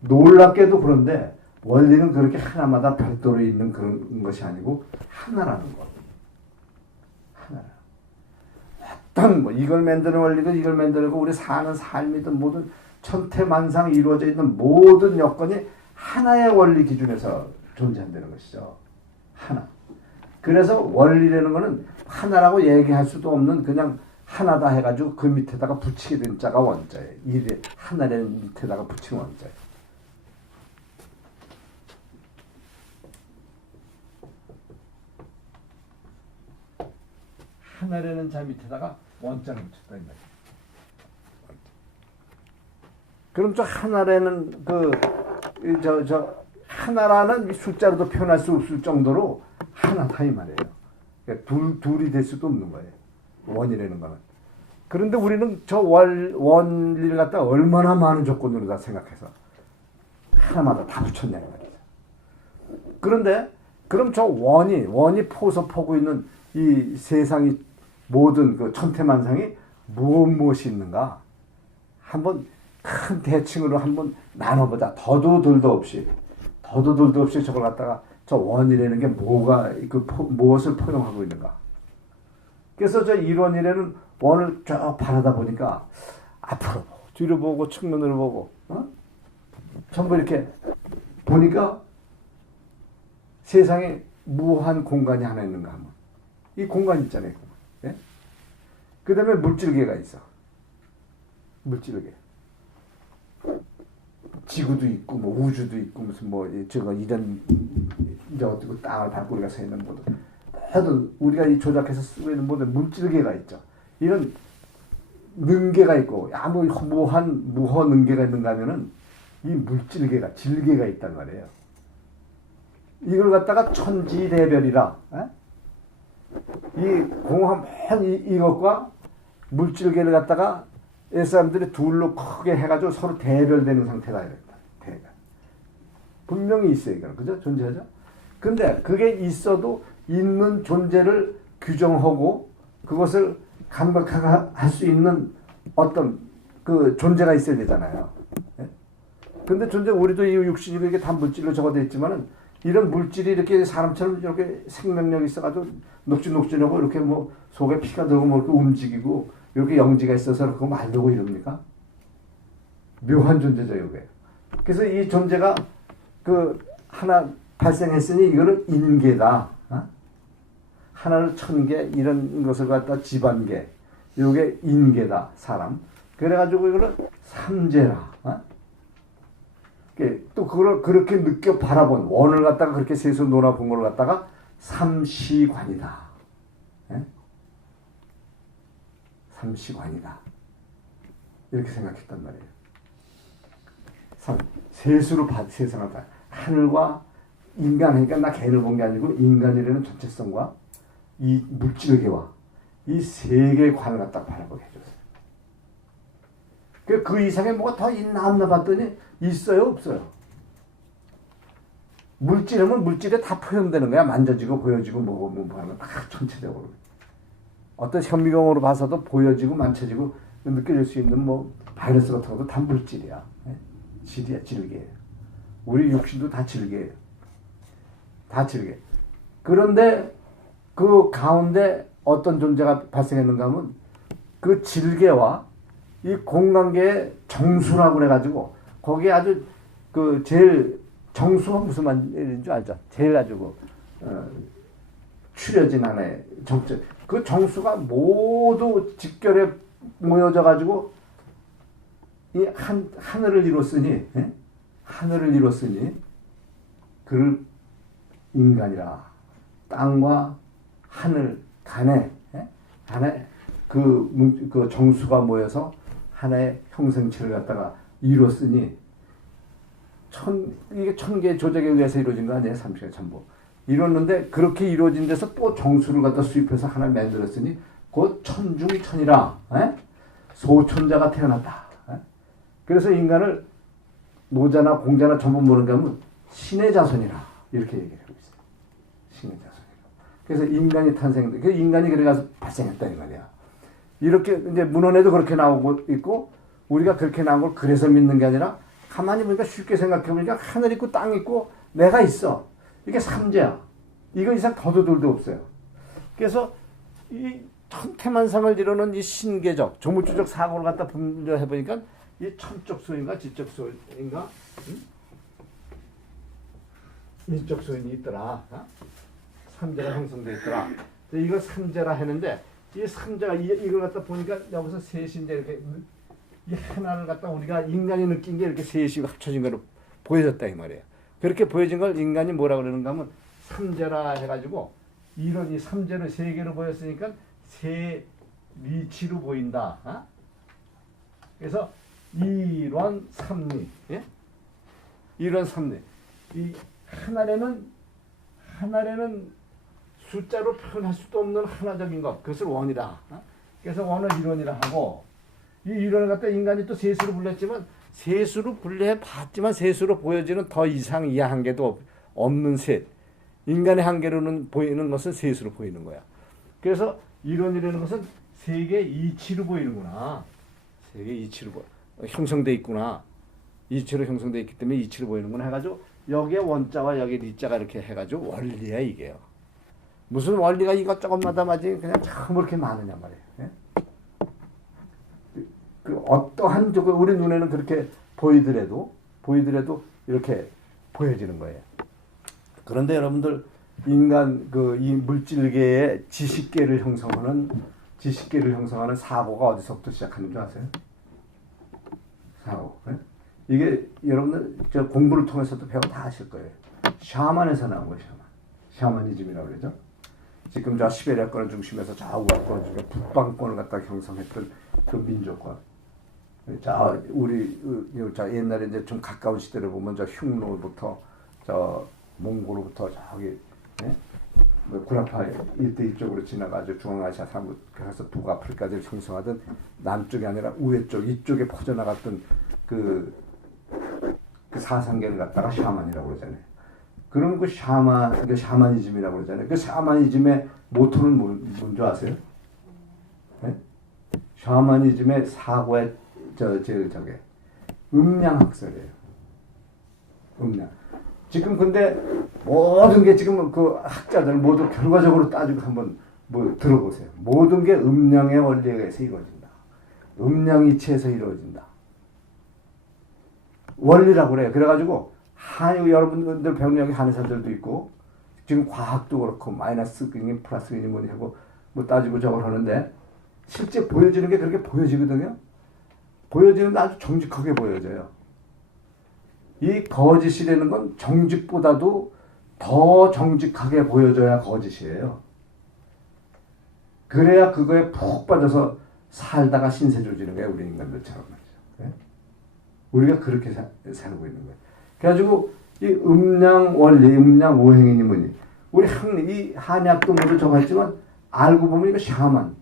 놀랍게도 그런데 원리는 그렇게 하나마다 별도로 있는 그런 것이 아니고 하나라는 것. 하나라. 어떤 뭐 이걸 만드는 원리든 이걸 만들고 우리 사는 삶이든 모든 천태만상 이루어져 있는 모든 여건이 하나의 원리 기준에서 존재한다는 것이죠. 하나. 그래서 원리라는 것은 하나라고 얘기할 수도 없는 그냥 하나다 해가지고 그 밑에다가 붙이게 된 자가 원자예요. 하나라는 밑에다가 붙인 원자예요. 하나라는 자 밑에다가 원자를 붙였다 이 말이에요. 그럼 저 하나라는 하나라는 숫자로도 표현할 수 없을 정도로 하나다 이 말이에요. 그러니까 둘이 될 수도 없는 거예요. 원이라는 거는. 그런데 우리는 저 원리를 갖다 얼마나 많은 조건으로 다 생각해서 하나마다 다 붙였냐 이 말이죠. 그런데 그럼 저 원이 포섭하고 있는 이 세상이 모든 그 천태만상이 무엇이 있는가? 한번 큰 대칭으로 한번 나눠보자. 더도 덜도 없이 저걸 갖다가 저 원이라는 게 무엇을 포용하고 있는가? 그래서 저 일원이라는 원을 쭉 바라다 보니까 앞으로 보고 뒤로 보고 측면으로 보고 전부 이렇게 보니까 세상에 무한 공간이 하나 있는가 하면 이 공간 있잖아요. 예? 그 다음에 물질계가 있어. 물질계. 지구도 있고 뭐 우주도 있고 무슨 뭐 저거 이런 이제 어떻게 땅을 밟고 우리가 서 있는 모든 우리가 이 조작해서 쓰고 있는 모든 물질계가 있죠. 이런 능계가 있고 아무 무한 능계가 있는가 하면은 이 물질계가 질계가 있단 말이에요. 이걸 갖다가 천지대별이라. 이 공허한 이것과 물질계를 갖다가 사람들이 둘로 크게 해가지고 서로 대별되는 상태다 이랬다. 대별. 분명히 있어요, 이거는. 그죠? 존재하죠? 근데 그게 있어도 있는 존재를 규정하고 그것을 감각하게 할 수 있는 어떤 그 존재가 있어야 되잖아요. 예? 근데 우리도 이 육신이 이렇게 다 물질로 적어져 있지만은 이런 물질이 이렇게 사람처럼 이렇게 생명력이 있어가지고 녹진녹진하고 이렇게 뭐 속에 피가 들고 뭐 이렇게 움직이고 이렇게 영지가 있어서 그거 말르고 이럽니까? 묘한 존재죠, 이게. 그래서 이 존재가 그 하나 발생했으니 이거는 인계다. 어? 하나를 천계 이런 것을 갖다 집안계. 이게 인계다. 사람. 그래가지고 이거는 삼재라. 어? 또 그걸 그렇게 느껴 바라본 원을 갖다가 그렇게 세수 놀아본 걸 갖다가 삼시관이다. 예? 삼시관이다. 이렇게 생각했단 말이에요. 세수로 세상을 봐. 하늘과 인간, 그러니까 나 개인을 본 게 아니고 인간이라는 전체성과 이 물질계와 이 세계관을 갖다 바라보게 해줬어요. 그 이상에 뭐가 더 있나 없나 봤더니 있어요, 없어요? 물질하면 물질에 다 표현되는 거야. 만져지고 보여지고 뭐 하는 다 전체적으로. 어떤 현미경으로 봐서도 보여지고 만져지고 느껴질 수 있는 뭐 바이러스 같은 것도 다 물질이야. 질이야, 질계예요. 우리 육신도 다 질계예요. 다 질계. 그런데 그 가운데 어떤 존재가 발생했는가 하면 그 질계와 이 공간계의 정수라고 그래가지고 거기에 아주 그 제일 정수가 무슨 말인지 알죠? 제일 아주 추려진 하나의 정체. 그 정수가 모두 직결에 모여져 가지고 이 하늘을 이뤘으니, 예? 하늘을 이뤘으니 그를 인간이라. 땅과 하늘 간에, 예? 간에 그 정수가 모여서 하나의 형성체를 갖다가 이뤘으니 이게 천개의 조작에 의해서 이루어진 거 아니에요? 삼시가 전부 이뤘는데 그렇게 이루어진 데서 또 정수를 갖다 수입해서 하나 만들었으니 곧 천중천이라. 에? 소천자가 태어났다. 에? 그래서 인간을 노자나 공자나 전부 모르는가 하면 신의 자손이라 이렇게 얘기를 하고 있어요. 신의 자손이라. 그래서 인간이 탄생돼. 그 인간이 그래 가서 발생했다 이 말이야. 이렇게 이제 문헌에도 그렇게 나오고 있고 우리가 그렇게 나온 걸 그래서 믿는 게 아니라 가만히 보니까 쉽게 생각해 보니까 하늘 있고 땅 있고 내가 있어. 이게 삼재야. 이거 이상 더도둘도 없어요. 그래서 이 천태만상을 이루는 이 신계적 조물주적 사고를 갖다 분류해 보니까 이 천적 소인가 지적 소인가 인적 소인이 있더라. 삼재가 형성돼 있더라. 이거 삼재라 했는데 이 삼재가 이걸 갖다 보니까 여기서 셋이 이제 이렇게 이 하나를 갖다 우리가 인간이 느낀 게 이렇게 셋이 합쳐진 거로 보여졌다 이 말이에요. 그렇게 보여진 걸 인간이 뭐라 그러는가 하면 삼재라 해가지고 이런 이 삼재를 세 개로 보였으니까 세 리치로 보인다. 어? 그래서 이런 삼리, 예? 이런 삼리. 이 하나에는 숫자로 표현할 수도 없는 하나적인 것, 그것을 원이다. 어? 그래서 원을 일원이라 하고 이 일원을 갖다 인간이 또 세수로 불렸지만 세수로 분류해 봤지만 세수로 보여지는 더 이상 이 한계도 없는 셋. 인간의 한계로는 보이는 것은 세수로 보이는 거야. 그래서 이론이라는 것은 세계 이치로 보이는구나. 세계 이치로 형성돼 있구나. 이치로 형성돼 있기 때문에 이치로 보이는구나 해가지고 여기에 원자와 여기에 리자가 이렇게 해가지고 원리야 이게요. 무슨 원리가 이것저것마다 맞지 그냥 참 그렇게 많으냐 말이에요. 예? 그 어떠한 저거 우리 눈에는 그렇게 보이더라도 이렇게 보여지는 거예요. 그런데 여러분들 인간 이 물질계의 지식계를 형성하는 사고가 어디서부터 시작하는 줄 아세요? 사고. 네? 이게 여러분들 저 공부를 통해서도 배워 다 아실 거예요. 샤먼에서 나온 거예요. 샤머니즘이라고 그러죠. 지금 저 시베리아권을 중심해서 저 우아권 중에 북방권을 갖다 형성했던 그 민족과 자 우리 자 옛날에 이제 좀 가까운 시대를 보면 저 흉노부터 저 몽골로부터 저기 예? 구라파 일대 이쪽으로 지나가지고 중앙아시아 사람 가서 북아프리카를 형성하던 남쪽이 아니라 우회 쪽 이쪽에 퍼져나갔던 그 사상계를 갖다가 샤만이라고 그러잖아요. 그럼 그 샤마니즘이라고 그러잖아요. 그 샤마니즘의 모토는 뭔지 아세요? 네? 샤마니즘의 사고의 저게 음양학설이에요. 음양. 지금 근데 모든 게 지금 그 학자들 모두 결과적으로 따지고 한번 뭐 들어보세요. 모든 게 음양의 원리에 의해서 이루어진다. 음양이치에서 이루어진다. 원리라고 그래요. 그래가지고 여러분들 배우는 여기 한의사들도 있고 지금 과학도 그렇고 마이너스 근이 플러스 근이 뭐니 하고 뭐 따지고 저걸 하는데 실제 보여지는 게 그렇게 보여지거든요. 보여지는데 아주 정직하게 보여져요. 이 거짓이라는 건 정직보다도 더 정직하게 보여져야 거짓이에요. 그래야 그거에 푹 빠져서 살다가 신세 조지는 거예요. 우리 인간들처럼 말이죠. 네? 우리가 그렇게 살고 있는 거예요. 그래가지고 이 음양 원리, 음양 오행이니 뭐니 우리 이 한약도 모두 저거 했지만 알고 보면 이거 샤만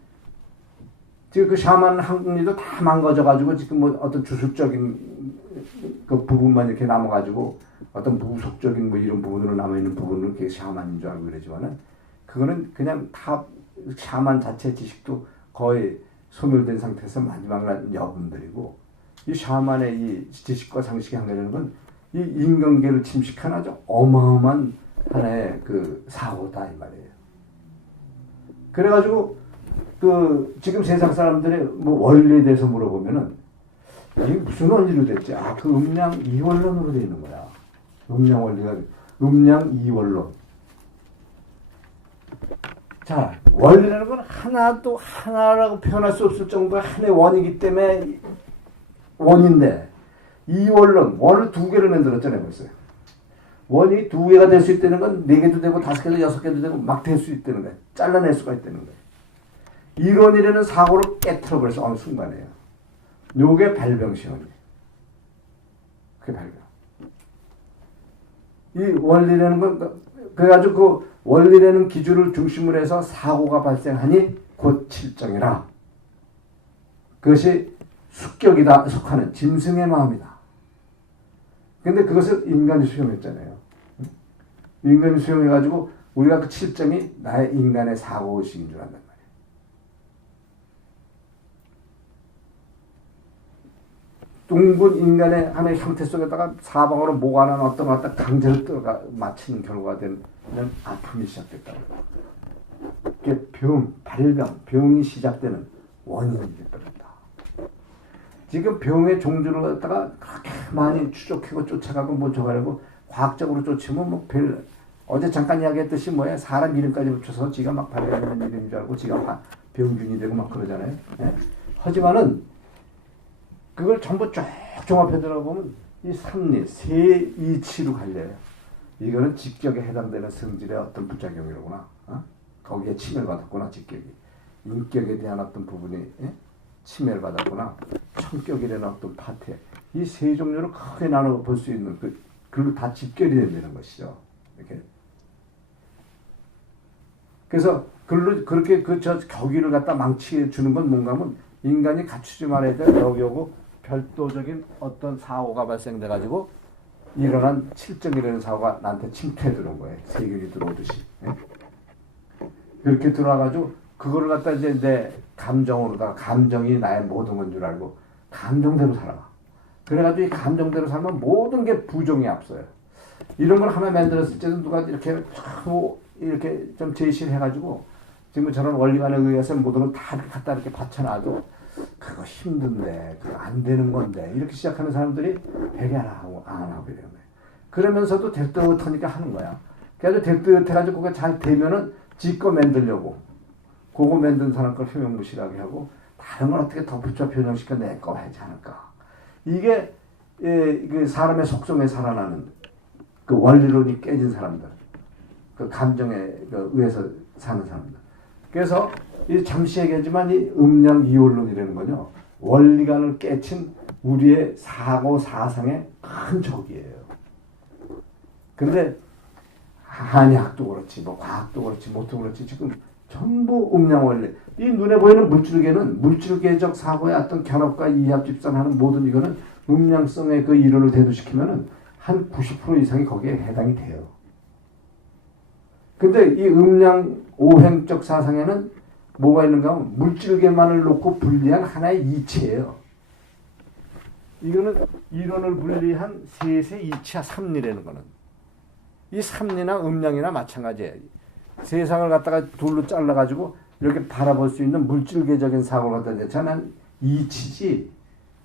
지금 그 샤만 학리도 다 망가져가지고 지금 뭐 어떤 주술적인 그 부분만 이렇게 남아가지고 어떤 무속적인 뭐 이런 부분으로 남아있는 부분은 그게 샤만인 줄 알고 그러지만은 그거는 그냥 다 샤만 자체 지식도 거의 소멸된 상태에서 마지막 날 여분들이고 이 샤만의 이 지식과 상식이 한다는 건 이 인간계를 침식한 아주 어마어마한 하나의 그 사고다 이 말이에요. 그래가지고 그 지금 세상 사람들의 뭐 원리에 대해서 물어보면은 이게 무슨 원리로 됐지? 아, 그 음양 이원론으로 되어 있는 거야. 음양 원리가 음양 이원론. 자, 원리라는 건 하나도 하나라고 표현할 수 없을 정도의 하나의 원이기 때문에 원인데 이원론, 원을 두 개를 만들었잖아요, 벌써. 원이 두 개가 될 수 있다는 건 네 개도 되고 다섯 개도 여섯 개도 되고 막 될 수 있다는 거예요. 잘라낼 수가 있다는 거예요. 이론이라는 사고를 깨트려버려서 어느 순간에요. 요게 발병시험이에요. 그게 발병. 이 원리라는 건 그래가지고 그 원리라는 기준을 중심으로 해서 사고가 발생하니 곧 칠정이라. 그것이 숙격이다. 속하는 짐승의 마음이다. 근데 그것을 인간이 수용했잖아요. 인간이 수용해가지고 우리가 그 칠정이 나의 인간의 사고의식인 줄 안단 말이에요. 둥근 인간의 하나의 형태 속에다가 사방으로 모아놓은 어떤 것 갖다 강제로 들어가 맞히는 결과가 되는 아픔이 시작됐다고. 그게 병이 시작되는 원인이 됐다. 지금 병의 종류를 갖다가 그렇게 많이 추적하고 쫓아가고 뭐 저가려고 과학적으로 쫓으면 뭐 어제 잠깐 이야기했듯이 뭐야 사람 이름까지 붙여서 지가 막 발견하는 이름인 줄 알고 지가 병균이 되고 막 그러잖아요. 예? 하지만은 그걸 전부 쭉 종합해 들어보면 이 삼리, 세이치로 갈려요. 이거는 직격에 해당되는 성질의 어떤 부작용이로구나. 거기에 침해를 받았구나, 직격이. 인격에 대한 어떤 부분이 침해를 받았구나. 성격이라는 어떤 파트. 이 세 종류를 크게 나눠 볼 수 있는 그걸로 다 집결이 된다는 것이죠. 이렇게. 그래서 그렇게 거기를 갖다 망치해 주는 건 뭔가 하면 인간이 갖추지 말아야 될 여기오고 별도적인 어떤 사고가 발생돼 가지고 일어난 칠정이라는 사고가 나한테 침투해 들어온 거예요. 세균이 들어오듯이. 그렇게 들어와가지고 그거를 갖다 이제 내 감정으로다가 감정이 나의 모든 건 줄 알고 감정대로 살아가. 그래가지고 이 감정대로 살면 모든 게 부정이 앞서요. 이런 걸 하나 만들었을 때도 누가 이렇게 좀 제시를 해가지고 지금 저런 원리관에 의해서 모든 걸 다 갖다 이렇게 받쳐놔도 그거 힘든데 그거 안 되는 건데 이렇게 시작하는 사람들이 되게 안 하고 이러는 거예요. 그러면서도 될 듯 하니까 하는 거야. 그래서 될 듯 해가지고 그거 잘 되면은 지거 만들려고 그거 만든 사람 걸 효용무실하게 하고 다른 걸 어떻게 덧붙여 변형시켜 내 거 하지 않을까. 이게 그 사람의 속성에 살아나는 그 원리론이 깨진 사람들, 그 감정에 의해서 사는 사람들. 그래서 잠시 얘기하지만 이 음양 이원론이라는 건요 원리관을 깨친 우리의 사고 사상의 큰 적이에요. 근데 한의학도 그렇지, 뭐 과학도 그렇지, 뭐도 그렇지 지금 전부 음양 원리. 이 눈에 보이는 물질계는 물질계적 사고의 어떤 결합과 이합 집산하는 모든 이거는 음양성의 그 이론을 대두시키면은 한 90% 이상이 거기에 해당이 돼요. 근데 이 음양 오행적 사상에는 뭐가 있는가 하면 물질계만을 놓고 분리한 하나의 이치예요. 이거는 이론을 분리한 셋의 이치야. 삼리라는 거는. 이 삼리나 음양이나 마찬가지예요. 세상을 갖다가 둘로 잘라가지고 이렇게 바라볼 수 있는 물질계적인 사고를 갖다 내자는 이치지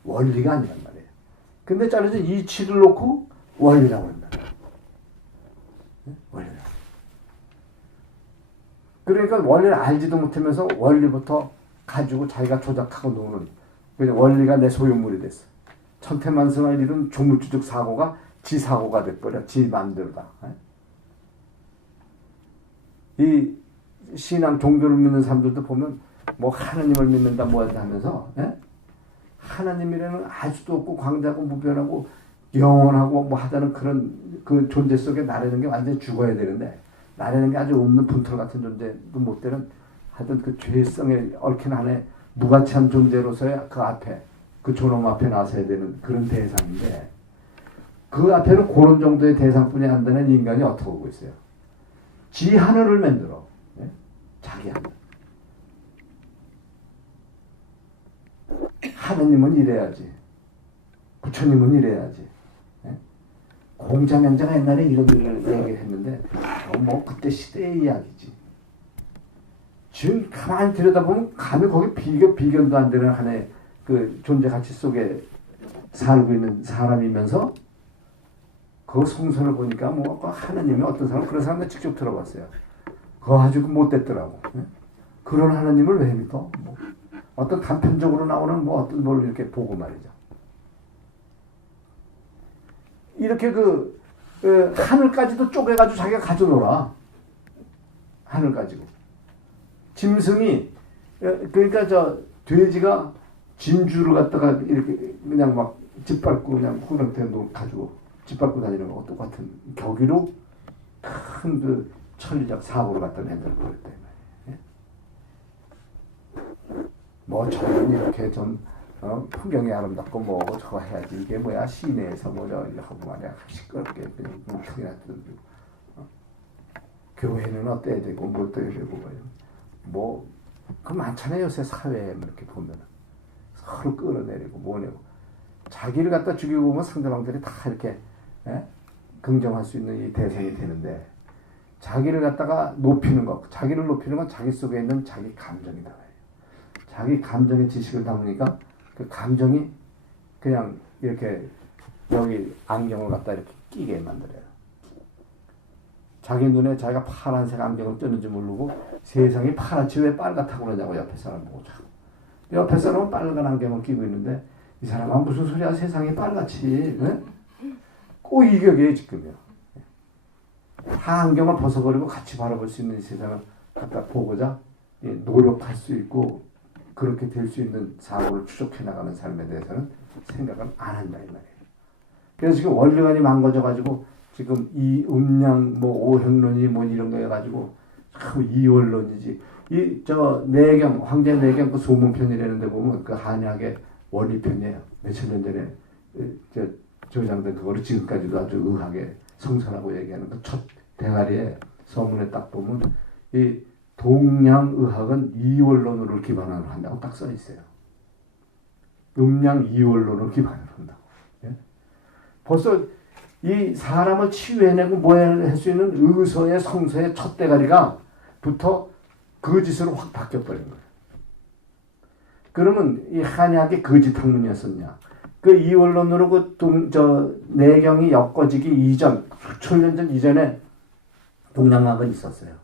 원리가 아니란 말이에요. 근데 잘라서 이치를 놓고 원리라고 한다. 원리라고. 그러니까 원리를 알지도 못하면서 원리부터 가지고 자기가 조작하고 노는, 그냥 원리가 내 소유물이 됐어. 천태만성을 이룬 조물주적 사고가 지 사고가 돼버려. 지 마음대로다. 이 신앙 종교를 믿는 사람들도 보면 뭐 하나님을 믿는다 뭐한다 하면서 하나님이라는 알 수도 없고 광대하고 무변하고 영원하고 뭐 하다는 그런 그 존재 속에 나라는 게 완전히 죽어야 되는데, 나라는 게 아주 없는 분털 같은 존재도 못 되는 하여튼 그 죄성에 얽힌 한에 무가치한 존재로서의 그 앞에 그 존엄 앞에 나서야 되는 그런 대상인데, 그 앞에는 그런 정도의 대상뿐이 안 되는 인간이 어떻게 오고 있어요? 지 하늘을 만들어. 자기 하늘. 하느님은 이래야지. 부처님은 이래야지. 공자명자가 옛날에 이런 얘기를 했는데 뭐 그때 시대의 이야기지. 지금 가만히 들여다보면 감히 거기 비견도 안 되는 하나의 그 존재 가치 속에 살고 있는 사람이면서 그 성선을 보니까 뭐 하나님이 어떤 사람, 그런 사람들 직접 들어봤어요. 그거 아주 못됐더라고. 그런 하나님을 왜 믿어? 뭐 어떤 단편적으로 나오는 뭐 어떤 뭘 이렇게 보고 말이죠. 이렇게 그 하늘까지도 쪼개가지고 자기가 가져놀아. 하늘 가지고. 짐승이, 그러니까 저 돼지가 진주를 갖다가 이렇게 그냥 막 짓밟고 그냥 후렁탱이 가지고 짓밟고 다니는 거하고 똑같은 격의로 큰 그 천리적 사고를 갖다 만들어 버렸다. 뭐 저는 이렇게 좀 풍경이 아름답고 뭐 저거 해야지, 이게 뭐야 시내에서 뭐 저 하고 말이야 시끄럽게 뭉텅이나 뜯고 교회는 어때야 되고 뭐 어때야 되고 뭐 그 많잖아요 요새 사회에 이렇게 보면 서로 끌어내리고 뭐내고 자기를 갖다 죽이고 보면 상대방들이 다 이렇게 긍정할 수 있는 이 대상이 되는데, 자기를 갖다가 높이는 것, 자기를 높이는 건 자기 속에 있는 자기 감정이다. 자기 감정의 지식을 담으니까 그 감정이 그냥 이렇게 여기 안경을 갖다 이렇게 끼게 만들어요. 자기 눈에 자기가 파란색 안경을 뜨는지 모르고 세상이 파랗지 왜 빨갛다고 그러냐고 옆에 사람 보고 참. 옆에 사람은 빨간 안경을 끼고 있는데 이 사람은 무슨 소리야, 세상이 빨갛지. 꼭 이격이에요 지금요. 다 안경을 벗어버리고 같이 바라볼 수 있는 이 세상을 갖다 보고자 노력할 수 있고 그렇게 될 수 있는 사고를 추적해 나가는 삶에 대해서는 생각을 안 한다 이 말이에요. 그래서 지금 원리관이 망가져가지고 지금 이 음양 뭐 오행론이 뭐 이런 거 해가지고 참 이원론이지. 이 저 내경 황제 내경 그 소문편이라는데 보면 그 한약의 원리편이에요. 몇천 년 전에 저 저장된 그거를 지금까지도 아주 의학에 성선하고 얘기하는 그 첫 대가리에 서문에 딱 보면 이 동양의학은 이원론으로 기반을 한다고 딱 써 있어요. 음양 이원론으로 기반을 한다고. 예? 벌써 이 사람을 치유해내고 뭐할 수 있는 의서의 성서의 첫 대가리가 부터 거짓으로 확 바뀌어버린 거예요. 그러면 이 한약이 거짓 학문이었었냐? 그 이원론으로 저 내경이 엮어지기 이전, 수천 년 전 이전에 동양학은 있었어요.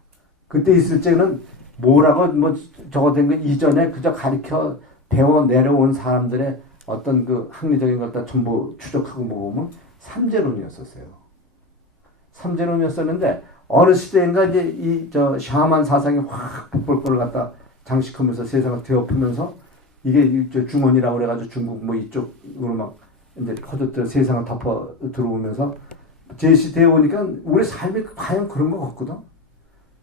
그때 있을 때는 뭐라고 뭐 저거 된 거 이전에 그저 가르쳐 배워 내려온 사람들의 어떤 그 학리적인 것들 전부 추적하고 보면 삼재론이었었어요. 삼재론이었었는데 어느 시대인가 이제 이 저 샤만 사상이 확 북벌거를 갖다 장식하면서 세상을 뒤엎으면서 이게 저 중원이라고 그래가지고 중국 뭐 이쪽으로 막 이제 퍼졌던 세상을 덮어 들어오면서 제시되어 오니까 우리 삶이 과연 그런 거 같거든.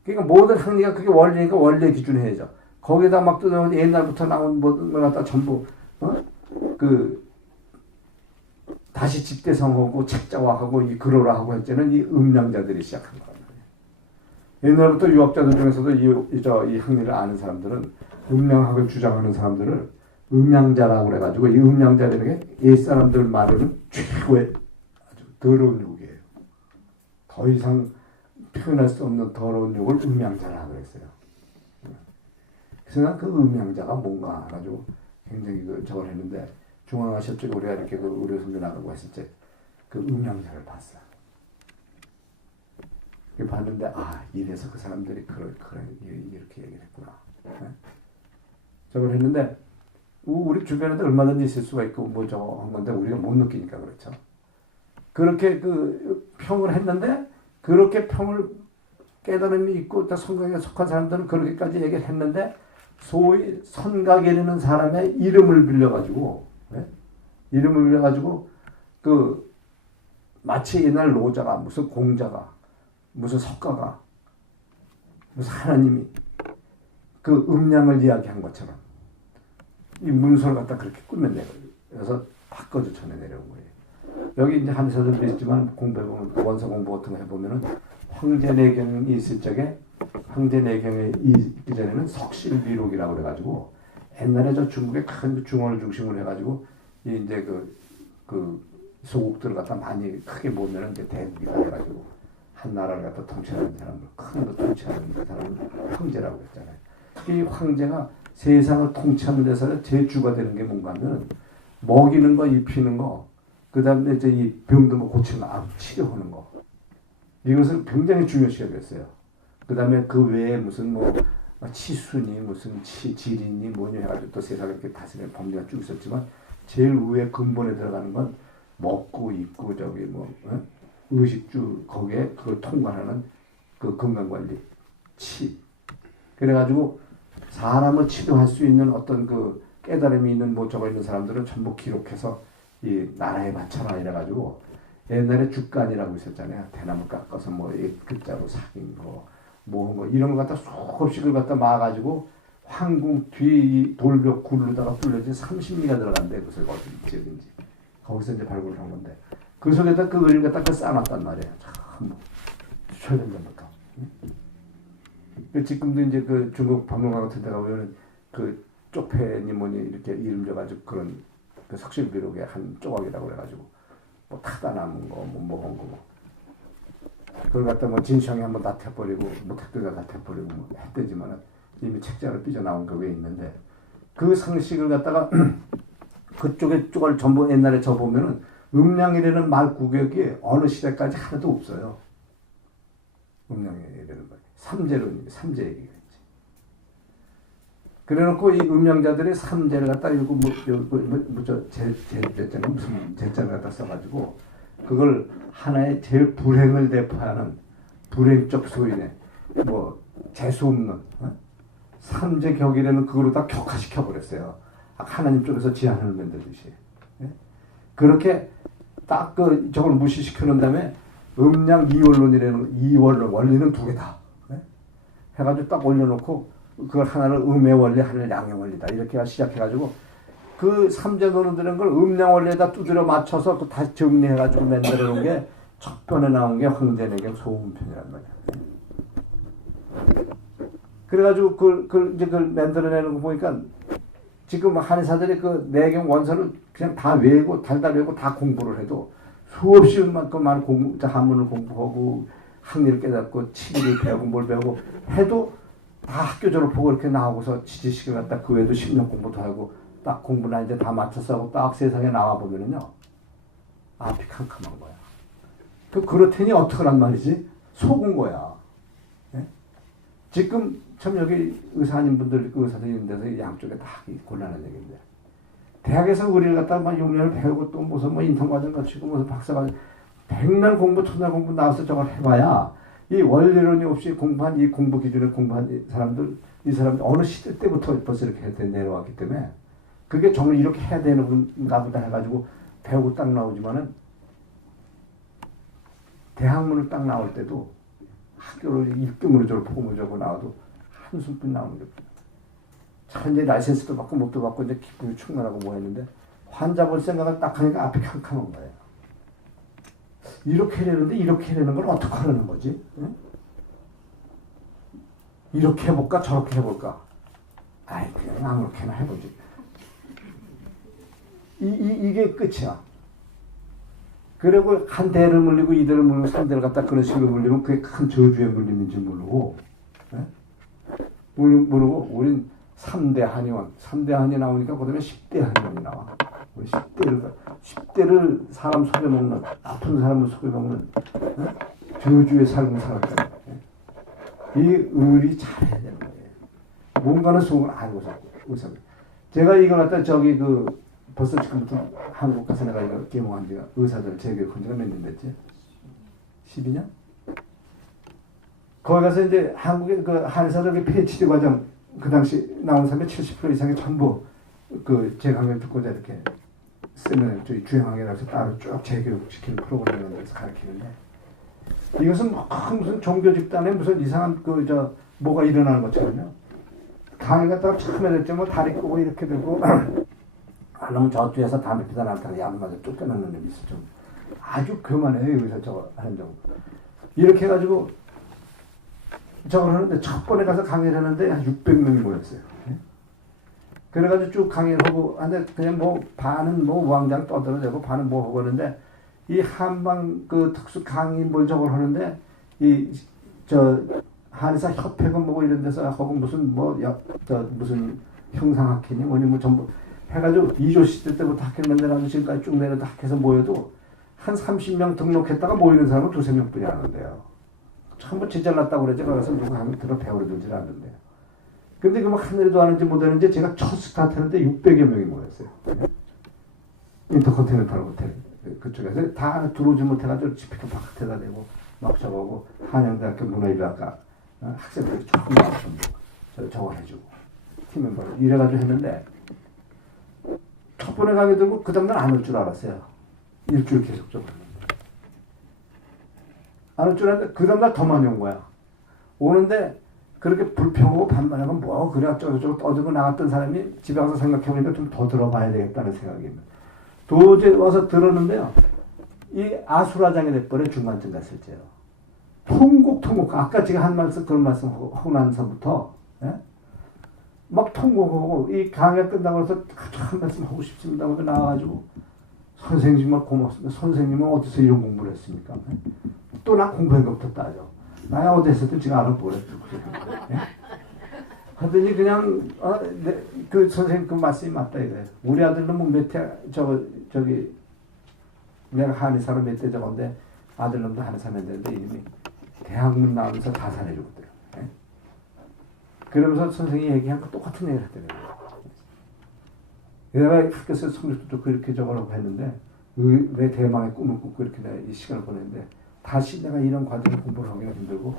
그러니까 모든 학리가 그게 원리니까 원리의 기준을 해야죠. 거기다 막 뜯어놓은 옛날부터 나온 모든 걸 갖다 전부 그 다시 집대성하고 책자화하고 이 글어라하고 했자는 이 음양자들이 시작한 거예요. 옛날부터 유학자들 중에서도 이 학리를 아는 사람들은 음양학을 주장하는 사람들을 음양자라고 그래가지고 이 음양자라는 게 옛사람들 말로는 최고의 아주 더러운 욕이에요. 더 이상 표현할 수 없는 더러운 욕을 음양자라고 그랬어요. 그래서 난 그 음양자가 뭔가 가지고 굉장히 저걸 했는데 중앙아시아 쪽에 우리가 이렇게 그 의료 선교 나가고 했을 때 그 음양자를 봤어. 봤는데 이래서 그 사람들이 이렇게 얘기를 했구나. 네? 저걸 했는데 우리 주변에도 얼마든지 있을 수가 있고 뭐 저거 한 건데 우리가 못 느끼니까 그렇죠. 그렇게 그 평을 했는데 그렇게 평을 깨달음이 있고 또 성경에 속한 사람들은 그렇게까지 얘기를 했는데 소위 선각이라는 사람의 이름을 빌려가지고 네? 이름을 빌려가지고 그 마치 옛날 노자가 무슨 공자가 무슨 석가가 무슨 하나님이 그 음양을 이야기한 것처럼 이 문서를 갖다 그렇게 꾸며내서 바꿔서 전해내려온 거예요. 여기 이제 한사들도 있지만 공부해보면 원서 공부 같은 거 해보면은 황제내경이 있을 적에 황제내경에 있기 전에는 석실비록이라고 그래가지고 옛날에 저 중국의 큰 중원을 중심으로 해가지고 이제 그 소국들을 갖다 많이 크게 모으면은 이제 대국이라 해가지고 한 나라를 갖다 통치하는 사람들, 큰 거 통치하는 사람을 황제라고 했잖아요. 이 황제가 세상을 통치하는 데서 제주가 되는 게 뭔가 하면 먹이는 거, 입히는 거, 그 다음에 이제 이 병든 거 고치는 거, 치료하는 거. 이것을 굉장히 중요시 여겼어요. 그 다음에 그 외에 무슨 뭐 치순이, 무슨 지린이 뭐냐 해가지고 또 세상에 이렇게 다스리는 법리가 쭉 있었지만 제일 위에 근본에 들어가는 건 먹고 입고 저기 뭐 의식주 거기에 그걸 통과하는 그 건강관리 치 그래가지고 사람을 치료할 수 있는 어떤 그 깨달음이 있는 뭐 저거 있는 사람들은 전부 기록해서 이 나라에 바쳐라 이래가지고 옛날에 주간이라고 있었잖아요. 대나무 깎아서 뭐 글자로 사귄 거 뭐 이런 거 갖다 수없이 그걸 갖다 막아가지고 황궁 뒤 돌벽 굴로다가 뚫려진 30미가 들어간대. 그것을 어딘지 거기서 이제 발굴을 한 건데 그 속에다 그 의리를 갖다 쌓아놨단 말이에요. 참 수천 년 전부터. 지금도 이제 그 중국 박물관 같은 데 가보면 그 쪽패니 뭐니 이렇게 이름 져가지고 그런 그 석실비록의 한 조각이라고 그래가지고 뭐 타다 남은 거 뭐 한 거 뭐 그걸 갖다 뭐 진시황이 한번 다 태버리고 뭐 택도가 다 태버리고 뭐 했대지만은 이미 책자로 삐져나온 게 왜 있는데 그 상식을 갖다가 그쪽에 쪽을 전부 옛날에 접으면은 음양이라는 말 구격이 어느 시대까지 하나도 없어요. 음양이라는 말. 삼재 얘기겠지. 그래놓고 이 음양자들이 삼재를 갖다 읽고 무슨 제자를 갖다 써가지고 그걸 하나의 제일 불행을 대표하는 불행적 소인의 뭐 재수 없는 삼재 격이라는 그걸로 다 격화시켜 버렸어요. 하나님 쪽에서 제한을 만들듯이. 그렇게 딱 그 저걸 무시시켜 놓은 다음에 음양 이원론이라는 이원론 원리는 두 개다. 해가지고 딱 올려놓고 그걸 하나를 음의 원리, 하나를 양의 원리다. 이렇게 시작해가지고 그 삼재 논어들은 걸 음양 원리에다 두드려 맞춰서 또 다시 정리해가지고 만들어 놓은 게 첫 번에 나온 게 황제내경 소음편이란 말이야. 그래가지고 그걸 만들어내는 거 보니까 지금 한의사들이 그 내경 원서를 그냥 다 외우고 달달 외우고 다 공부를 해도 수없이 그만큼 많은 한문을 공부하고 학리를 깨닫고 치리를 배우고 뭘 배우고 해도 다 학교 졸업하고 이렇게 나오고서 지식을 갖다 그 외에도 10년 공부도 하고 딱 공부나 이제 다 맞춰서 하고 딱 세상에 나와보면은요 앞이 캄캄한 거야. 그렇더니 어떡하란 말이지? 속은 거야. 예? 지금 참 여기 의사님분들 의사들이 있는 데서 양쪽에 다 하기 곤란한 얘기인데 대학에서 우리를 갖다 막 6년을 배우고 또 무슨 뭐 인턴과정 거치고 무슨 박사과정 백날 공부 천날 공부 나와서 저걸 해봐야 이 원리론이 없이 공부한 이 공부 기준에 공부한 이 사람들 어느 시대 때부터 벌써 이렇게 내려왔기 때문에 그게 정말 이렇게 해야 되는가 보다 해가지고 배우고 딱 나오지만은 대학문을 딱 나올 때도 학교를 1교문을 졸업하고 뭐 저거 나와도 한숨뿐 나오는 게 참 이제 라이센스도 받고 못도 받고 이제 기쁨이 충만하고 뭐 했는데 환자 볼 생각을 딱 하니까 앞이 캄캄한 거예요. 이렇게 하려는데 이렇게 하려는 걸 어떻게 하려는 거지? 응? 이렇게 해볼까 저렇게 해볼까? 아이 그냥 아무렇게나 해보지. 이게 끝이야. 그리고 한 대를 물리고 이대를 물리고 3대를 갖다 그런 식으로 물리면 그게 큰 저주에 물리는지 모르고 모르고 우린 3대 한의원 3대 한의 나오니까 그 다음에 10대 한의원이 나와. 10대를 사람 속여먹는, 아픈 사람을 속여먹는 저주의 삶을 살았잖아요. 이 의리 잘해야 되는 거예요. 뭔가는 속을 알고서 의사. 제가 이걸 갖다 벌써 지금부터 한국 가서 내가 이거 개몽한 지가 의사들 재교육한 지가 몇 년 됐지? 12년? 거기 가서 이제 한국의 그 한의사들 PhD 과정 그 당시 나온 사람의 70% 이상이 전부 제 강의를 듣고자 이렇게 쓰는 저희 주행학이라서 따로 쭉 재교육시키는 프로그램을 만들어서 가르치는데 이것은 무슨 종교 집단에 무슨 이상한 뭐가 일어나는 것처럼요. 강의 갖다가 처음 해야 될때 뭐 다리 끄고 이렇게 들고 하려면 저쪽에서 담배 피다 나타나 야무마저 쫓겨나는 놈이 있어. 좀 아주 교만해요. 여기서 저거 하는 정 이렇게 해가지고 저걸 하는데 첫 번에 가서 강의를 하는데 한 600명이 모였어요. 그래가지고 쭉 강의를 하고 하는데 그냥 뭐 반은 뭐 우왕좌왕 떠들어대고 반은 뭐 하고 하는데 이 한방 특수 강의 뭘 저걸 하는데 한의사 협회가 뭐 이런 데서 하고 무슨 무슨 형상학회니 뭐니 뭐 전부 해가지고 2조 시대 때부터 학회를 만들어가지고 지금까지 쭉 내려도 학회에서 모여도 한 30명 등록했다가 모이는 사람은 2~3명뿐이 안 하는데요. 전부 제잘났다고 그러지 가서 누구 한명 들어 배우러 들질 않는데요. 근데 그 뭐 하늘에도 하는지 못하는지 제가 첫 스타트 하는데 600여 명이 모였어요. 인터컨티넨탈 호텔 그쪽에서 다 들어오지 못해가지고 집회도 바깥에다 대고 막 저거고 한양대학교 문화일학과 학생들이 조금 나와서 저거 해주고 팀 멤버를 이래가지고 했는데 첫 번에 강의 들고 그 다음날 안 올 줄 알았어요. 일주일 계속적으로 안 올 줄 알았는데 그 다음날 더 많이 온 거야. 오는데 그렇게 불평하고 반말하고 뭐 그래 어쩌고저쩌고 떠들고 나갔던 사람이 집에 가서 생각해보니까 좀 더 들어봐야 되겠다는 생각이 도저히 와서 들었는데요. 이 아수라장이 돼버려. 중간쯤 갔을 때요. 통곡 아까 제가 한 말씀 그런 말씀 하고 나서부터 막 통곡하고 이 강의가 끝나고 나서 한 말씀 하고 싶습니다 하고 나와가지고 선생님 정말 고맙습니다. 선생님은 어디서 이런 공부를 했습니까? 또 나 공부한 것부터 따져. 나야 어디서 했든 지금 알아보래. 하더니 그냥 그 선생님 그 말씀이 맞다 이거예요. 우리 아들은 뭐 저기 내가 한의사로 몇 대 적었는데 아들놈도 한의사면 되는데 이름이 대학문 나오면서 다 살해주거든요. 그러면서 선생님이 얘기한 거 똑같은 얘기를 했더라고요. 내가 학교에서 성적도 그렇게 적으라고 했는데 왜 대망의 꿈을 꾸고 이렇게 내가 이 시간을 보냈는데 다시 내가 이런 과정을 공부를 하기가 힘들고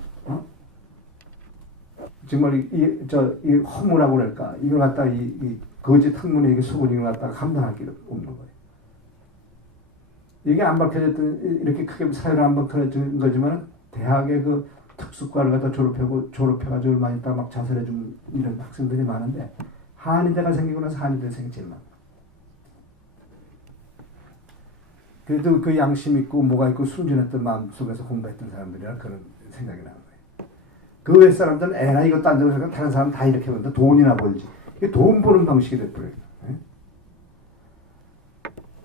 정말 이 허무라고 그럴까 이걸 갖다 이 거짓 학문에 이게 속은 이걸 갖다가 감당할 게 없는 거예요. 이게 안 밝혀졌던 이렇게 크게 사회를 안 밝혀진 거지만 대학의 그 특수과를 갖다 졸업해가지고 얼마 있다가 막 자살해준 이런 학생들이 많은데 한의대가 생기고 나서 한의대 생기 제일 많아요. 그래도 그 양심 있고 뭐가 있고 순진했던 마음 속에서 공부했던 사람들이라 그런 생각이 나는 거예요. 그 외 사람들은 에라 이것도 안 되고 다른 사람 다 이렇게 보는데 돈이나 벌지. 이게 돈 버는 방식이 돼버려요.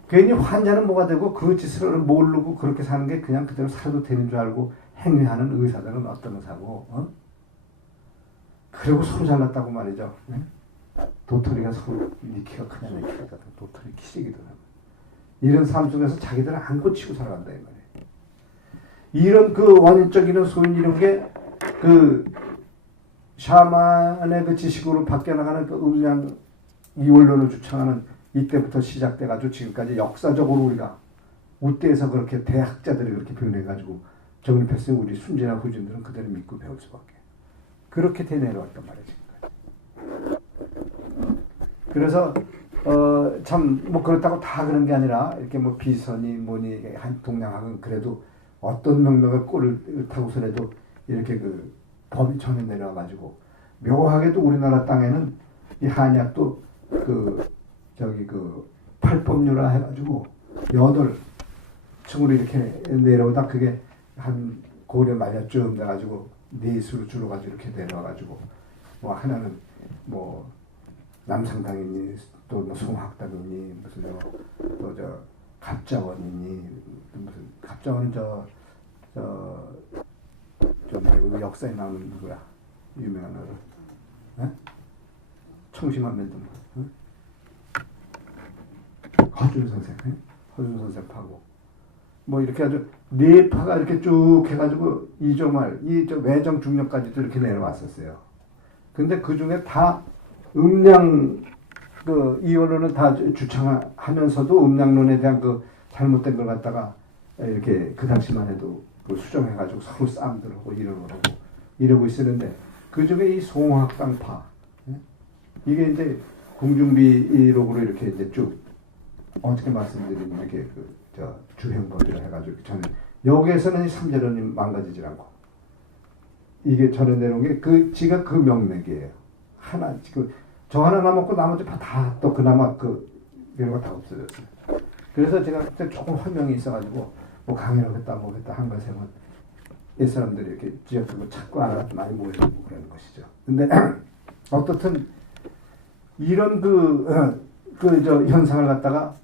괜히 환자는 뭐가 되고 그 짓을 모르고 그렇게 사는 게 그냥 그대로 살도 되는 줄 알고 행위하는 의사들은 어떤 의사고 그리고 서로 잘났다고 말이죠. 도토리가 서로 니 키가 크냐 내 키가 같은 도토리 키시기도 하고 이런 삶 속에서 자기들은 안 고치고 살아간다 이 말이에요. 이런 그 원인적인 소인 이런 게 그 샤만의 그 지식으로 바뀌어나가는 그 음양 이원론을 주창하는 이때부터 시작돼가지고 지금까지 역사적으로 우리가 우대에서 그렇게 대학자들이 그렇게 표현해가지고 정립했으니 우리 순진한 후진들은 그대로 믿고 배울 수밖에. 그렇게 되내려왔단 말이에요 지금까지. 그래서 참 뭐 그렇다고 다 그런 게 아니라 이렇게 뭐 비선이 뭐니 한 동양학은 그래도 어떤 명맥의 꼴을 타고서라도 이렇게 그 법이 전해 내려와가지고 묘하게도 우리나라 땅에는 이 한약도 그 팔법류라 해가지고 8층으로 이렇게 내려오다 그게 한 고려 말년쯤 돼가지고 4수로 줄어가지고 이렇게 내려와가지고 뭐 하나는 뭐 남상당이니 또 뭐 송학당이니 무슨 또 저 갑자원이니 무슨 갑자원은 저 말고 역사에 나오는 누구야 유명한 어른 청심환 맨도 허준 선생, 허준 선생 파고 뭐 이렇게 아주 네 파가 이렇게 쭉 해가지고 이종말, 이저 외정 중력까지도 이렇게 내려왔었어요. 근데 그 중에 다 음량 이론은 다 주창하면서도 음량론에 대한 그 잘못된 걸 갖다가 이렇게 그 당시만 해도 그 수정해가지고 서로 싸움들 하고 이러고 있었는데 그 중에 이 송학당파 이게 이제 공중비록으로 이렇게 이제 쭉 어떻게 말씀드리면 이렇게 주행법이라 해가지고 저는 여기에서는 삼재론이 망가지질 않고 이게 전에 내놓은 게 지가 그 명맥이에요. 하나 저 하나 남았고 나머지 다 또 그나마 이런 거 다 없어졌어요. 그래서 제가 그때 조금 환명이 있어가지고 뭐 강의를 하겠다 뭐겠다 한 것에는 이 사람들이 이렇게 지역적으로 찾고 알아 많이 모여들고 그러는 것이죠. 근데 어떻든 이런 현상을 갖다가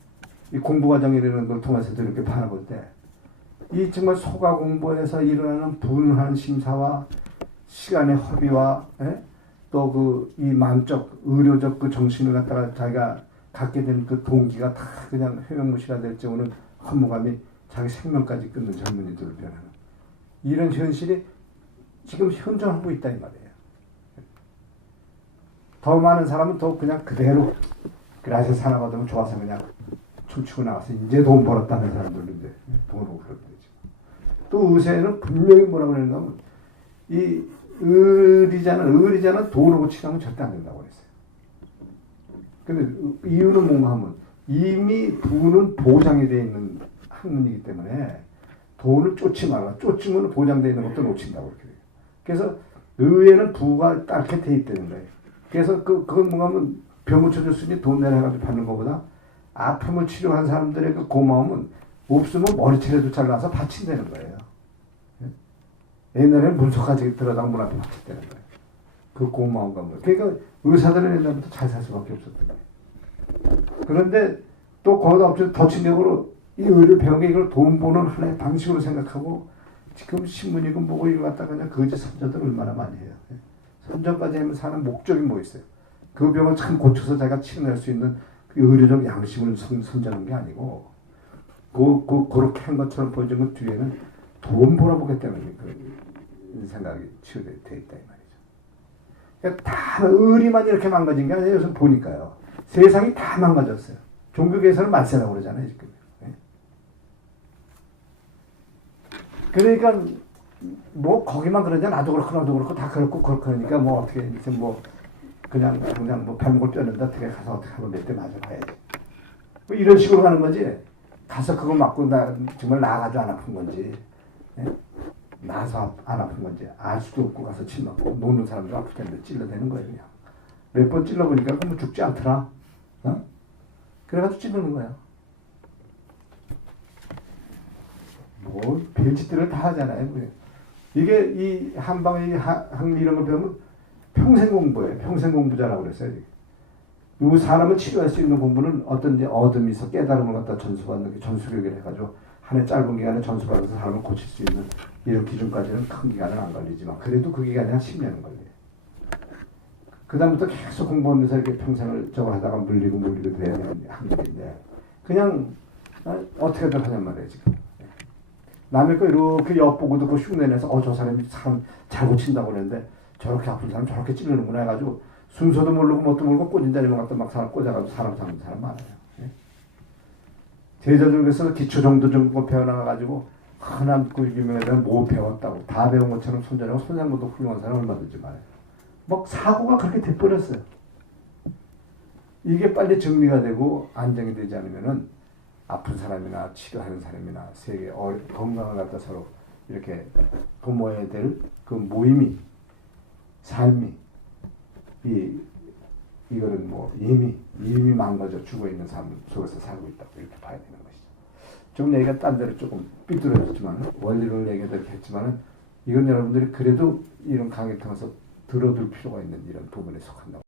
이 공부 과정이라는 걸 통해서도 이렇게 바라볼 때 이 정말 소가 공부에서 일어나는 분한 심사와 시간의 허비와 또 이 마음적 의료적 그 정신을 갖다가 자기가 갖게 된 그 동기가 다 그냥 회명무시가 될 정도는 허무감이 자기 생명까지 끊는 젊은이들을 변하는 이런 현실이 지금 현존하고 있다 이 말이에요. 더 많은 사람은 더 그냥 그대로 그래서 살아가도 좋아서 그냥 춤추고 나가서 이제 돈 벌었다는 사람들인데 돈을 벌었지. 또 의세는 분명히 뭐라고 그러는가 하면 이 의리자는 돈을 고치라면 절대 안 된다고 그랬어요. 근데 이유는 뭔가 하면 이미 부는 보장이 되어 있는 학문이기 때문에 돈을 쫓지 말라. 쫓으면 보장되어 있는 것도 놓친다고 그렇게 돼요. 그래서 의회는 부가 딱히 대입되는 거예요. 그래서 그건 뭔가 하면 병을 쳐줬으니 돈 내놔가지고 받는 것보다 아픔을 치료한 사람들의 그 고마움은 없으면 머리채라도 잘라서 바친다는 거예요. 옛날에는 문서까지 들어다가 문 앞에 바쳤다는 거예요. 그 고마움과 뭐. 그러니까 의사들은 옛날부터 잘 살 수밖에 없었던 거예요. 그런데 또 거기다 없이 더 충격으로 이 의를 배운 게 이걸 돈 버는 하나의 방식으로 생각하고 지금 신문이고 뭐고 이걸 갖다가 그냥 거짓 선전들 얼마나 많이 해요. 선전까지 하면 사는 목적이 뭐 있어요? 그 병을 참 고쳐서 자기가 치료할 수 있는 그 의료적 양심을 선전한 게 아니고 그렇게 한 것처럼 보여준 것 뒤에는 돈 벌어보겠다는 그 생각이 치유되어 있다 이 말이죠. 그러니까 다 의리만 이렇게 망가진 게 아니라 요즘 보니까요. 세상이 다 망가졌어요. 종교계에서는 말세라고 그러잖아요 지금. 그러니까 뭐 거기만 그러지 나도 그렇고 다 그렇고 그러니까 뭐 어떻게 이제 뭐 그냥 뭐 발목을 뼈는데 어떻게 가서 어떻게 하면 몇 대 맞아봐야지. 뭐 이런 식으로 가는 거지. 가서 그거 맞고 정말 나가도 안 아픈 건지, 나서 안 아픈 건지 알 수도 없고 가서 침 맞고 노는 사람도 아플 텐데 찔러대는 거예요 그냥. 몇 번 찔러보니까 뭐 죽지 않더라. 그래가지고 찔르는 거야. 뭐 별짓들을 다 하잖아요. 이게 이 한방의 학리 이런 걸 배우면 평생 공부예요. 평생 공부자라고 그랬어요. 이 사람을 치료할 수 있는 공부는 어떤 어둠이 있어 깨달음을 갖다 전수받는 게 전수교육을 해가지고 한 해 짧은 기간에 전수받아서 사람을 고칠 수 있는 이런 기준까지는 큰 기간은 안 걸리지만 그래도 그 기간이 한 10년은 걸려요. 그 다음부터 계속 공부하면서 이렇게 평생을 저거 하다가 물리고 돼야 되는 학문인데 그냥 어떻게든 하냔 말이에요 지금. 남의 거 이렇게 엿보고 듣고 흉내내서 저 사람이 사람 잘 고친다고 그랬는데 저렇게 아픈 사람 저렇게 찌르는구나 해가지고 순서도 모르고 뭣도 모르고 꽂은 자리만 갖다 막 사람 꽂아가지고 사람 잡는 사람 많아요. 제자들에서 기초 정도 정도 배워나가가지고 흔한 그 유명한 뭐 배웠다고 다 배운 것처럼 손자라고 손장보도 훌륭한 사람 얼마든지 많아요. 막 사고가 그렇게 돼버렸어요. 이게 빨리 정리가 되고 안정이 되지 않으면은 아픈 사람이나 치료하는 사람이나 세계 건강을 갖다 서로 이렇게 도모해야 될 그 모임이 삶이 이거는 뭐 이미 망가져 죽어 있는 삶 속에서 살고 있다고 이렇게 봐야 되는 것이죠. 좀 얘기가 딴 데로 조금 삐뚤어졌지만 원리를 얘기도 했지만은 이건 여러분들이 그래도 이런 강의 통해서 들어둘 필요가 있는 이런 부분에 속한다고.